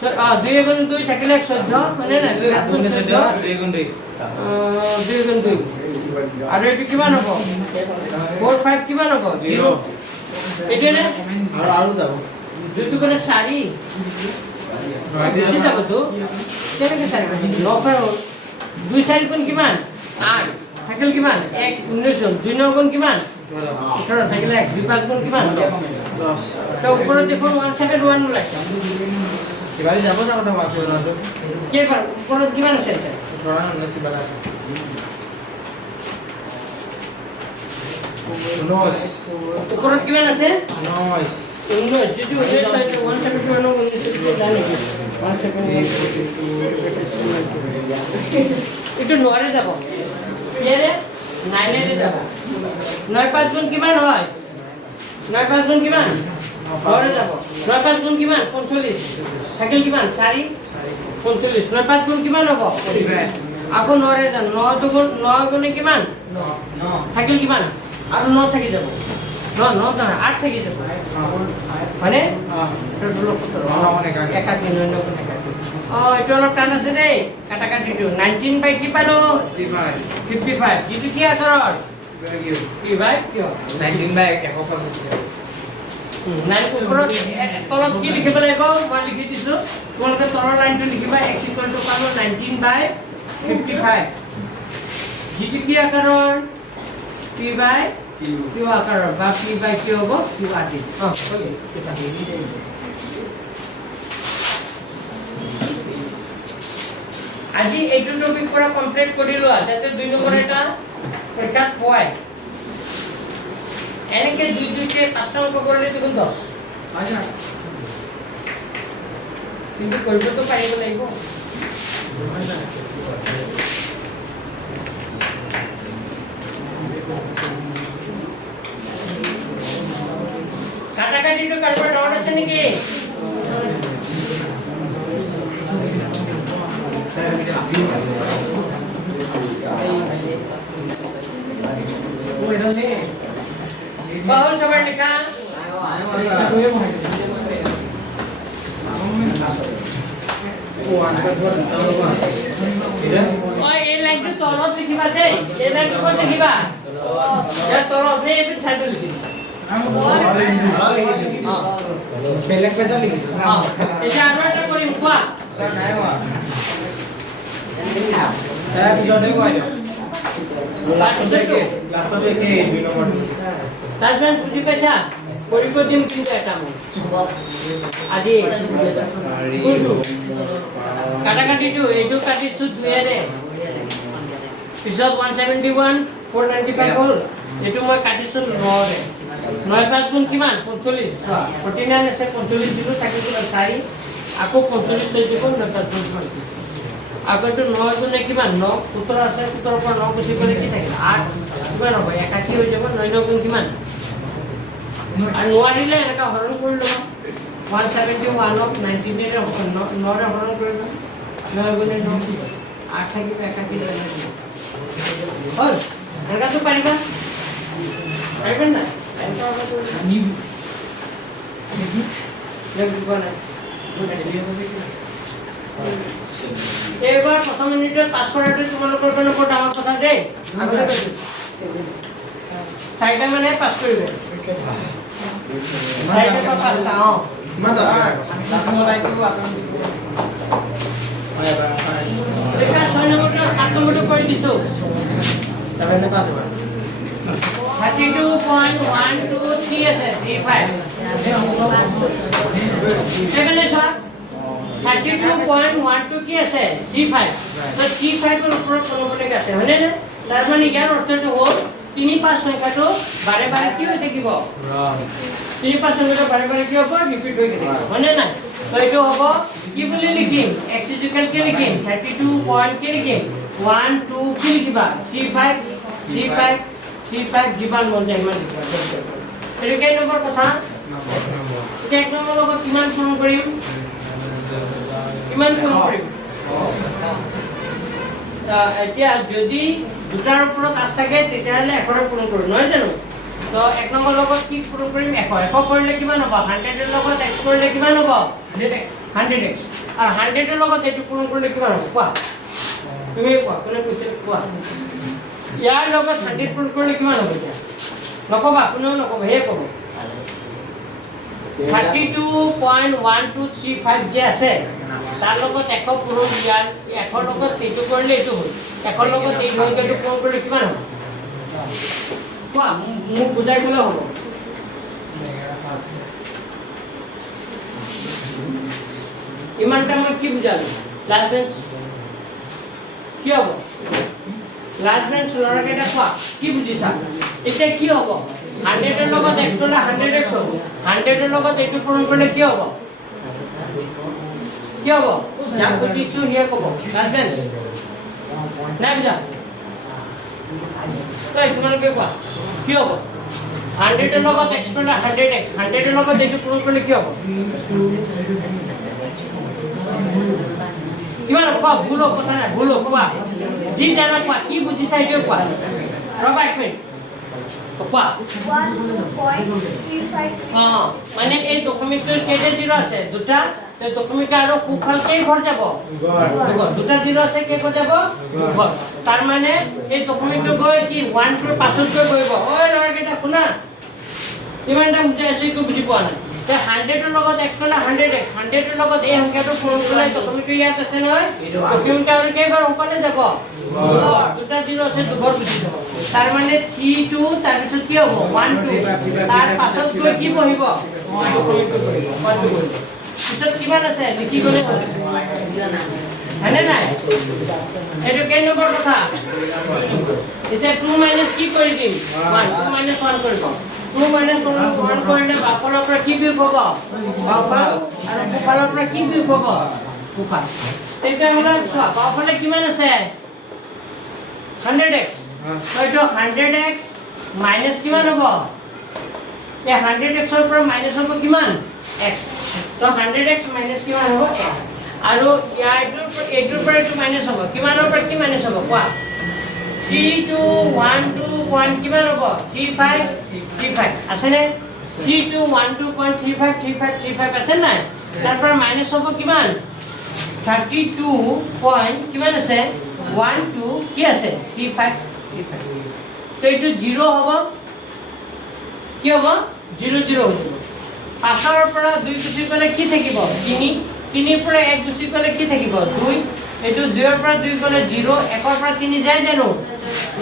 2 গুণ 2 থাকিলে 14 মানে না 8 গুণে 14 2 গুণ 2 2 গুণ 2 আৰু এইটো কিমান হ'ব 4 5 কিমান হ'ব 0 এইটো নে আৰু যাব 2 দুগুণে 4 বেছি যাব তো কেনেকৈ 4 পাইছে 9 পাৰ হ'ল 2 4 গুণ কিমান 8 থাকিল কিমান 1 19 হ'ল 2 9 গুণ কিমান 18 থাকিলে 1 2 5 গুণ কিমান 10 তো ওপৰত দেখোন 171 ওলাইছে কিবালি যাব যাব চাবা আছে ওলাটো কেইবাৰ ওপৰত কিমান আছে এতিয়া 18 19 বালা 19 ওপৰত কিমান আছে 19 যদি 171 জানে কি 172 এইটো নোৱাৰে যাব কিহেৰে 9 এৰে যাব 9 5 গুণ কিমান হয় 9 5 গুণ কিমান নোৱাৰে যাব 9 5 গুণ কিমান 45 থাকিল কিমান 4 45 9 5 গুণ কিমান হ'ব 45 আকৌ নোৱাৰে যাব 9 দুগুণ 9 গুণে কিমান 9 থাকিল কিমান আৰু 9 থাকি যাব 9 9 নহয় 8 থাকি যাব মানে এইটো অলপ টান আছে দেই কাটাকাটিটো 19 বাই কি পালো 55 যিটো কি আকাৰৰ কি বাই কিয় 19 বাই 105 আছে ওপৰত তলত কি লিখিব লাগিব মই লিখি দিছো তোমালোকে তলৰ লাইনটো লিখিবা x ইকুৱেলটো পালো 19 বাই 55 যিটো কি আকাৰৰ p বাই q আকাৰৰ বা p বাই q হ'ব q আদি আজি এইটো টপিক পৰা কমপ্লিট কৰি লোৱা যাতে 2 নম্বৰ এটা পৰীক্ষাত পোৱায় এনেকে 2 2 কে 5টা অংক কৰিলে দেখোন 10 আচ্ছা কিন্তু কৰিবতো পাৰিব লাগিব কাটাকাটিটো কাৰোবাৰ ডাউট আছে নেকি bahon sabar nikah oh ini lagi tolong likiba deh ini lagi kau likiba ya tolong nih itu satu lagi বেলেগ পেছা লিখিছো এটা আরটা করিম কোয়া তাৰ পিছতে কৈ দিও লাষ্টত একে 2 নম্বৰটো তাজমান বুজি পাইছা কৰিব দিম কিন্তু এটা মই আজি কাটাকাটিটো এইটো কাটিছো 2 এৰে পিছত 171 495 হ'ল এইটো মই কাটিছো 9 ৰে 9 5 গুণ কিমান 45 49 আছে 45 দিলো তাকে 4 আকৌ 45 হৈ যাব 9 আগৰটো 9 গুণে কিমান 9 17 আছে 17 পৰা 9 গুছি গলে কি থাকিল 8 কিমান হ'ব একাকি হৈ যাব 9 গুণ কিমান আৰু নোৱাৰিলে এনেকা হৰণ কৰি লব 171 অফ 19 এৰ 9 ৰে হৰণ কৰি লব 9 গুণে 9 8 থাকিব একাকি হৈ যাব হল এনেকাটো পাৰিবা পাৰিবেন না এবাৰ প্ৰথম মিনিটত পাছ কৰাটো তোমালোকৰ কাৰণে বৰ ডাঙৰ কথা দেই আগতে কৈছো চাৰিটা মানে পাছ কৰিব চাৰিটা বা পাঁচটা ইমান দৰকাৰ এটা 6 নম্বৰটো 7 নম্বৰটো কৰি দিছো 32.123 আছে 35 এখানে সব 32.12 কি আছে 35 তো 35 এর উপর কোনো বলে গেছে মানে না তার মানে ইয়ার অর্থটো হল 3 5 সংখ্যাটো বাৰে বাৰে কি হৈ থাকিব 3 5 সংখ্যাটো বাৰে বাৰে কি হ'ব ৰিপিট হৈ থাকিব হয়নে নাই তো এইটো হ'ব কি বুলি লিখিম x কি লিখিম 32 পইণ্ট কি লিখিম 1 2 কি লিখিবা 35 যিমান মন যায় ইমান লিখিবা এইটো কেই নম্বৰ কথা এতিয়া 1 নম্বৰ লগত কিমান পূৰণ কৰিম কিমান পূৰণ কৰিম এতিয়া যদি দুটাৰ ওপৰত আছ থাকে তেতিয়াহ'লে 1 পূৰণ কৰোঁ নহয় জানো তো 1 নম্বৰ লগত কি পূৰণ কৰিম 100 কৰিলে কিমান হ'ব 100 ৰ লগত x কৰিলে কিমান হ'ব 100x আৰু 100 ৰ লগত এইটো পূৰণ কৰিলে কিমান হ'ব কোৱা তুমি কোৱা কোনে কৈছে কোৱা ইয়াৰ লগত 100 পূৰণ কৰিলে কিমান হ'ব এতিয়া নকবা কোনেও নকব হে ক'ব 32.1235 যে আছে তাৰ লগত 100 পূৰণ ইয়াৰ 100 লগত এইটো কৰিলে এইটো হ'ল 100 লগত এই সংখ্যাটো পূৰণ কৰিলে কিমান হ'ব কোৱা মোক বুজাই ক'লে হ'ব ইমানটা মই কি বুজালো লাষ্ট বেঞ্চ কি হ'ব লাষ্ট বেঞ্চ ল'ৰাকেইটা কোৱা কি বুজিছা এতিয়া কি হ'ব 100 ৰ লগত x কৰিলে 100x হ'ব 100 ৰ লগত এইটো পূৰণ কৰিলে কি হ'ব যাক বুজিছো হিয়া ক'ব লাষ্ট বেঞ্চ নাই বুজা তই তোমালোকে কোৱা কি হ'ব 100 ৰ লগত x কৰিলে 100x 100 ৰ লগত এইটো পূৰণ কৰিলে কি হ'ব কিমান হ'ব ভুল কথা নাই ভুল কোৱা যি জানা কোৱা কি বুজিছা এইটো কোৱা ৰবা এক মিনিট কোৱা 1.35 মানে এই দশমিকটোৰ কেইটা জিৰ' আছে দুটা তে দশমিক আৰু কুফল কেই ঘৰ যাব দুটা জিৰ' আছে কেই ঘৰ যাব তাৰ মানে এই দশমিকটো গৈ কি 1 ৰ পাছত গৈ বহিব ঐ ল'ৰাকেইটা শুনা ইমানটা বুজাই আছো একো বুজি পোৱা নাই তে 100 ৰ লগত x কৰিলে 100x 100 ৰ লগত এই সংখ্যাটো পূৰণ কৰিলে দশমিকটো ইয়াত আছে নহয় দশমিকটো আৰু কেই ঘৰ ওপৰলে যাব দুটা জিৰ' আছে দুঘৰ গুচি যাব তাৰ মানে 3 2 তাৰ পিছত কি হ'ব 1 2 তাৰ পাছত গৈ কি বহিব পিছত কিমান আছে লিখি গ'লে হ'ল হয়নে নাই এইটো কেই নম্বৰ কথা এতিয়া 2 মাইনাছ কি কৰি দিম 1 2 মাইনাছ 1 কৰিব 2 মাইনাছ 1 কৰিলে বাফলৰ পৰা কি বিয়োগ হ'ব বাফল আৰু কুফলৰ পৰা কি বিয়োগ হ'ব কুফল তেতিয়াহ'লে চোৱা বাফলে কিমান আছে 100x হয়তো 100x মাইনাছ কিমান হ'ব এই 100x ৰ পৰা মাইনাছ হ'ব কিমান x তো 100x মাইনাছ কিমান হ'ব x আৰু এইটোৰ পৰা এইটো মাইনাছ হ'ব কিমানৰ পৰা কি মাইনাছ হ'ব কোৱা 3 2 1 2 1 কিমান হ'ব 35 আছেনে 3 2 1 2.35 আছে নাই তাৰ পৰা মাইনাছ হ'ব কিমান 32 পইণ্ট কিমান আছে 1 2 কি আছে 35 তো এইটো 0 হ'ব কি হ'ব 0 0 হৈ যাব 5 ৰ পৰা 2 গুচি গ'লে কি থাকিব 3 3 ৰ পৰা 1 গুচি গ'লে কি থাকিব 2 এইটো 2 ৰ পৰা 2 গ'লে 0 1 ৰ পৰা 3 যায় জানো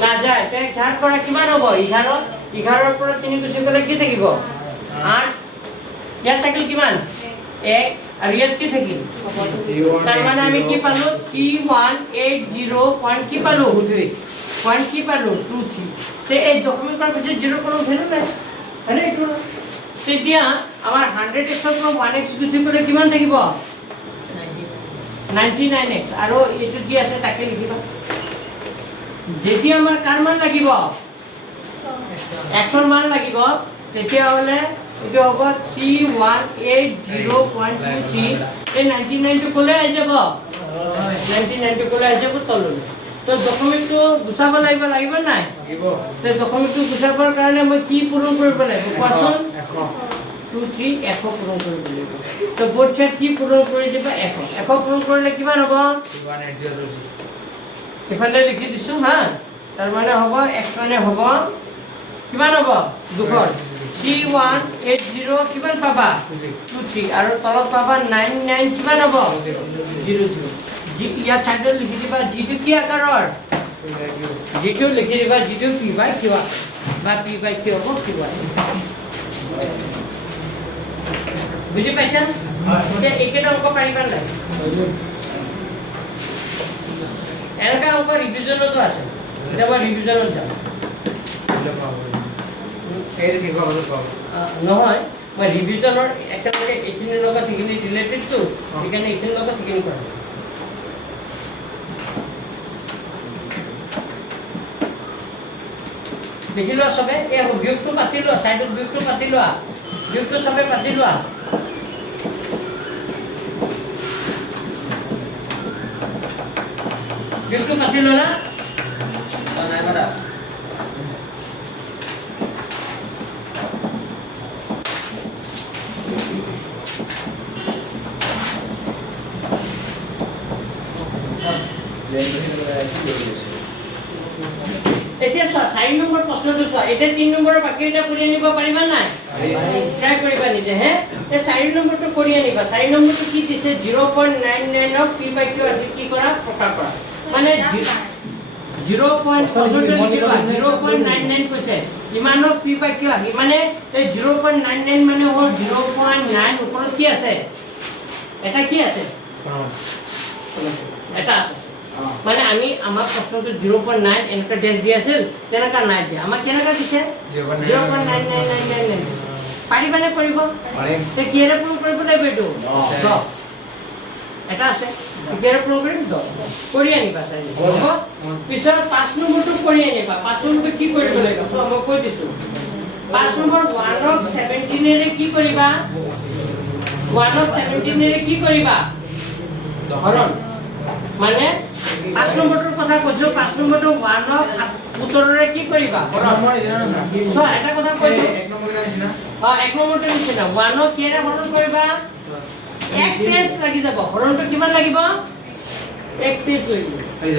না যায় তে 11 পৰা কিমান হ'ব 11 11 ৰ পৰা 3 গুচি গ'লে কি থাকিব 8 ইয়াত থাকিল কিমান 1 আৰু ইয়াত কি থাকিল তাৰ মানে আমি কি পালো 3180 পইণ্ট কি পালো 3 পইণ্ট কি পালো 23 তে এই দশমিকৰ পিছত 0 কোনো ভ্যালু নাই হয়নে এইটো তেতিয়া আমাৰ 100x ৰ পৰা 1x গুচি গ'লে কিমান থাকিব 99x আৰু এইটো কি আছে তাকে লিখিবা যেতিয়া আমাৰ কাৰ মান লাগিব x ৰ মান লাগিব তেতিয়া হলে এইটো হ'ব 3180.23 এই 99 টো কোলে আহি যাব 99 টো কোলে আহি যাব তললৈ তো দশমিকটো গুচাব লাগিব নাই তে দশমিকটো গুচাবৰ কাৰণে মই কি পূৰণ কৰিব লাগিব কোৱাচোন 100 2 3 100 পূৰণ কৰিব লাগিব তো বোৰ্ড চাইড কি পূৰণ কৰি দিবা 100 পূৰণ কৰিলে কিমান হ'ব 180 এফালে লিখি দিছো হা তাৰ মানে হ'ব x মানে হ'ব কিমান হ'ব দুঘৰ 3180 কিমান পাবা 23 আৰু তলত পাবা 99 কিমান হ'ব 00 ইয়াত চাইডত লিখি দিবা জিটো কি আকাৰৰ জিটো লিখি দিবা জিটো p বাই q বা p বাই q হ'ব q বুজি পাইছা এতিয়া একেটা অংক পাৰিবা নাই এনেকা অংক ৰিভিজনতো আছে এতিয়া মই ৰিভিজনত যাম নহয় মই ৰিভিজনৰ একেলগে এইখিনিৰ লগত সেইখিনি ৰিলেটেডটো সেইকাৰণে এইখিনিৰ লগত সেইখিনি কৰা দেখি লোৱা চবে এই বিয়োগটো পাতি লোৱা চাইডত বিয়োগটো পাতি লোৱা বিয়োগটো চবে পাতি লোৱা বিয়োগটো পাতি ল'লা নাই পাৰা এতিয়া চোৱা 4 নম্বৰ প্ৰশ্নটো চোৱা এতিয়া 3 নম্বৰৰ বাকি এটা কৰি আনিব পাৰিবা নাই ট্ৰাই কৰিবা নিজে হে এই 4 নম্বৰটো কৰি আনিবা 4 নম্বৰটো কি দিছে 0.99 অফ p by q আৰু কি কৰা প্ৰকাশ কৰা মানে 0.99 কৈছে ইমান অফ p by q আৰু মানে এই 0.99 মানে হ'ল 0.9 ওপৰত কি আছে এটা কি আছে এটা আছে মানে আমি আমাৰ প্ৰশ্নটো 0.9 এনেকা ডেশ দি আছিল তেনেকা নাই দিয়া আমাক কেনেকা দিছে 0.9999 পাৰিবানে কৰিব পাৰিম তে কিৰে প্ৰমাণ কৰিব লাগিব এইটো 10 এটা আছে কিৰে প্ৰমাণ কৰিম 10 কৰি আনিবা চাই হ'ব পিছত 5 নম্বৰটো কৰি আনিবা 5 নম্বৰটো কি কৰিব লাগিব সো মই কৈ দিছো 5 নম্বৰ 1 অফ 17 ৰে কি কৰিবা 1 অফ 17 ৰে কি কৰিবা হৰণ মানে 5 নম্বৰটোৰ কথা কৈছো 5 নম্বৰটো 1 অফ 17 ৰে কি কৰিবা সো এটা কথা কৈ দিও 1 নম্বৰটো নিচিনা 1 নম্বৰটো নিচিনা 1 অফ কেৰে হৰণ কৰিবা এক পেজ লাগি যাব হৰণটো কিমান লাগিব এক পেজ লাগিব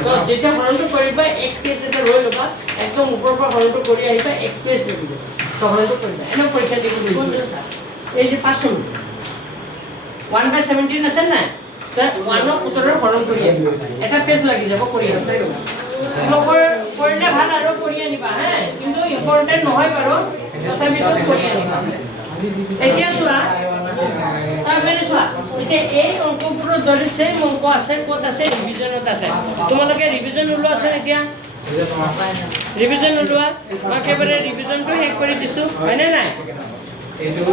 তো যেতিয়া হৰণটো কৰিবা এক পেজ এটা লৈ লবা একদম ওপৰৰ পৰা হৰণটো কৰি আহিবা এক পেজ লাগিব তো হৰণটো কৰিবা এনে পৰীক্ষা দিব এই যে 5 নম্বৰ 1/17 আছে না 1 অফ 17 হৰণ কৰি এটা পেজ লাগি যাব কৰি কৰিলে ভাল আৰু কৰি আনিবা হে কিন্তু ইম্পৰ্টেন্ট নহয় বাৰু তথাপিও কৰি আনিবা এতিয়া চোৱা তাৰমানে চোৱা এতিয়া এই অংকবোৰৰ দৰে সেম অংক আছে ক'ত আছে ৰিভিজনত আছে তোমালোকে ৰিভিজন ওলোৱা আছে এতিয়া ৰিভিজন ওলোৱা মই কেৱল ৰিভিজনটো শেষ কৰি দিছো হয়নে নাই এইটো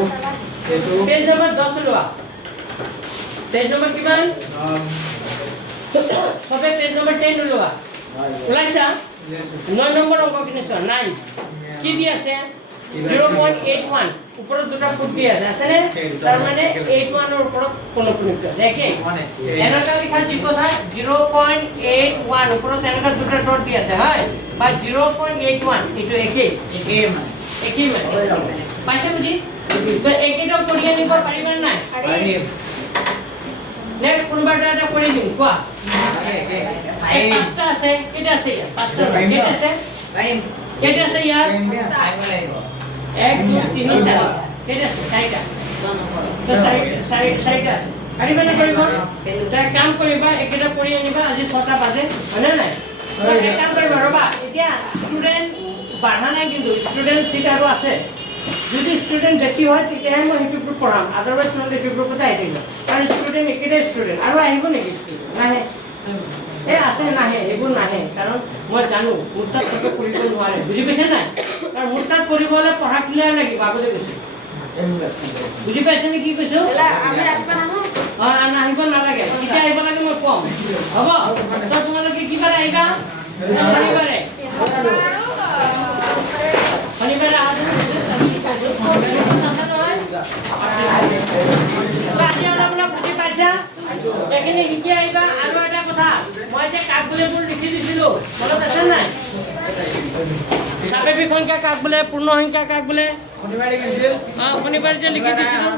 পেজ নম্বৰ 10 ওলোৱা পেজ নম্বৰ কিমান সবে পেজ নম্বৰ 10 ওলোৱা ওলাইছা 9 নম্বৰ অংক কিনিছো নাই কি দি আছে 0.81 ওপৰত দুটা ফুট দি আছে আছেনে তাৰ মানে 81 ৰ ওপৰত কোন ফুট আছে একে এনেকা লিখা যি কথা 0.81 ওপৰত এনেকা দুটা ডট দি আছে হয় বা 0.81 এটো একে মানে পাইছে বুজি তো একেটো কৰি আনিব পাৰিবা নাই পাৰিম নেক্সট কোনবা এটা কৰি দিম কোৱা পাঁচটা আছে কেটা আছে পাঁচটা কেটা আছে পাৰিম কেটা আছে ইয়াৰ 1 2 3 4 কেটা আছে চাৰিটা তো চাৰিটা আছে পাৰিবানে কৰিব তাই কাম কৰিবা একেটা কৰি আনিবা আজি 6টা বাজে হয়নে নাই এক কাম কৰিবা ৰবা এতিয়া ষ্টুডেন্ট বাঢ়া নাই কিন্তু ষ্টুডেন্ট সিট আৰু আছে যদি ষ্টুডেন্ট বেছি হয় তেতিয়াহে মই সেইটো গ্ৰুপ পঢ়াম আদাৰৱাইজ তোমালোকে সেইটো গ্ৰুপতে আহি থাকিব কাৰণ ষ্টুডেন্ট একেটাই ষ্টুডেন্ট আৰু আহিব নেকি ষ্টুডেন্ট নাহে এই আছে নাহে এইবোৰ নাহে কাৰণ মই জানো মোৰ তাত সেইটো কৰিব নোৱাৰে বুজি পাইছে নাই কাৰণ মোৰ তাত কৰিব হ'লে পঢ়া ক্লিয়াৰ লাগিব আগতে কৈছে বুজি পাইছে নে কি কৈছো আমি ৰাতিপুৱা নাহো নাহিব নালাগে কেতিয়া আহিব লাগে মই কম হ'ব তো তোমালোকে কিবাৰে আহিবা শনিবাৰে অহা আজি অলপ বুজি পাইছা এইখিনি শিকি আহিবা আৰু এটা কথা মই যে কাকবোলেবোৰ লিখি দিছিলো মনত আছে নাই স্বাভাৱিক সংখ্যা কাক বোলে পূৰ্ণ সংখ্যা কাক বোলে শনিবাৰে যে লিখি দিছিলো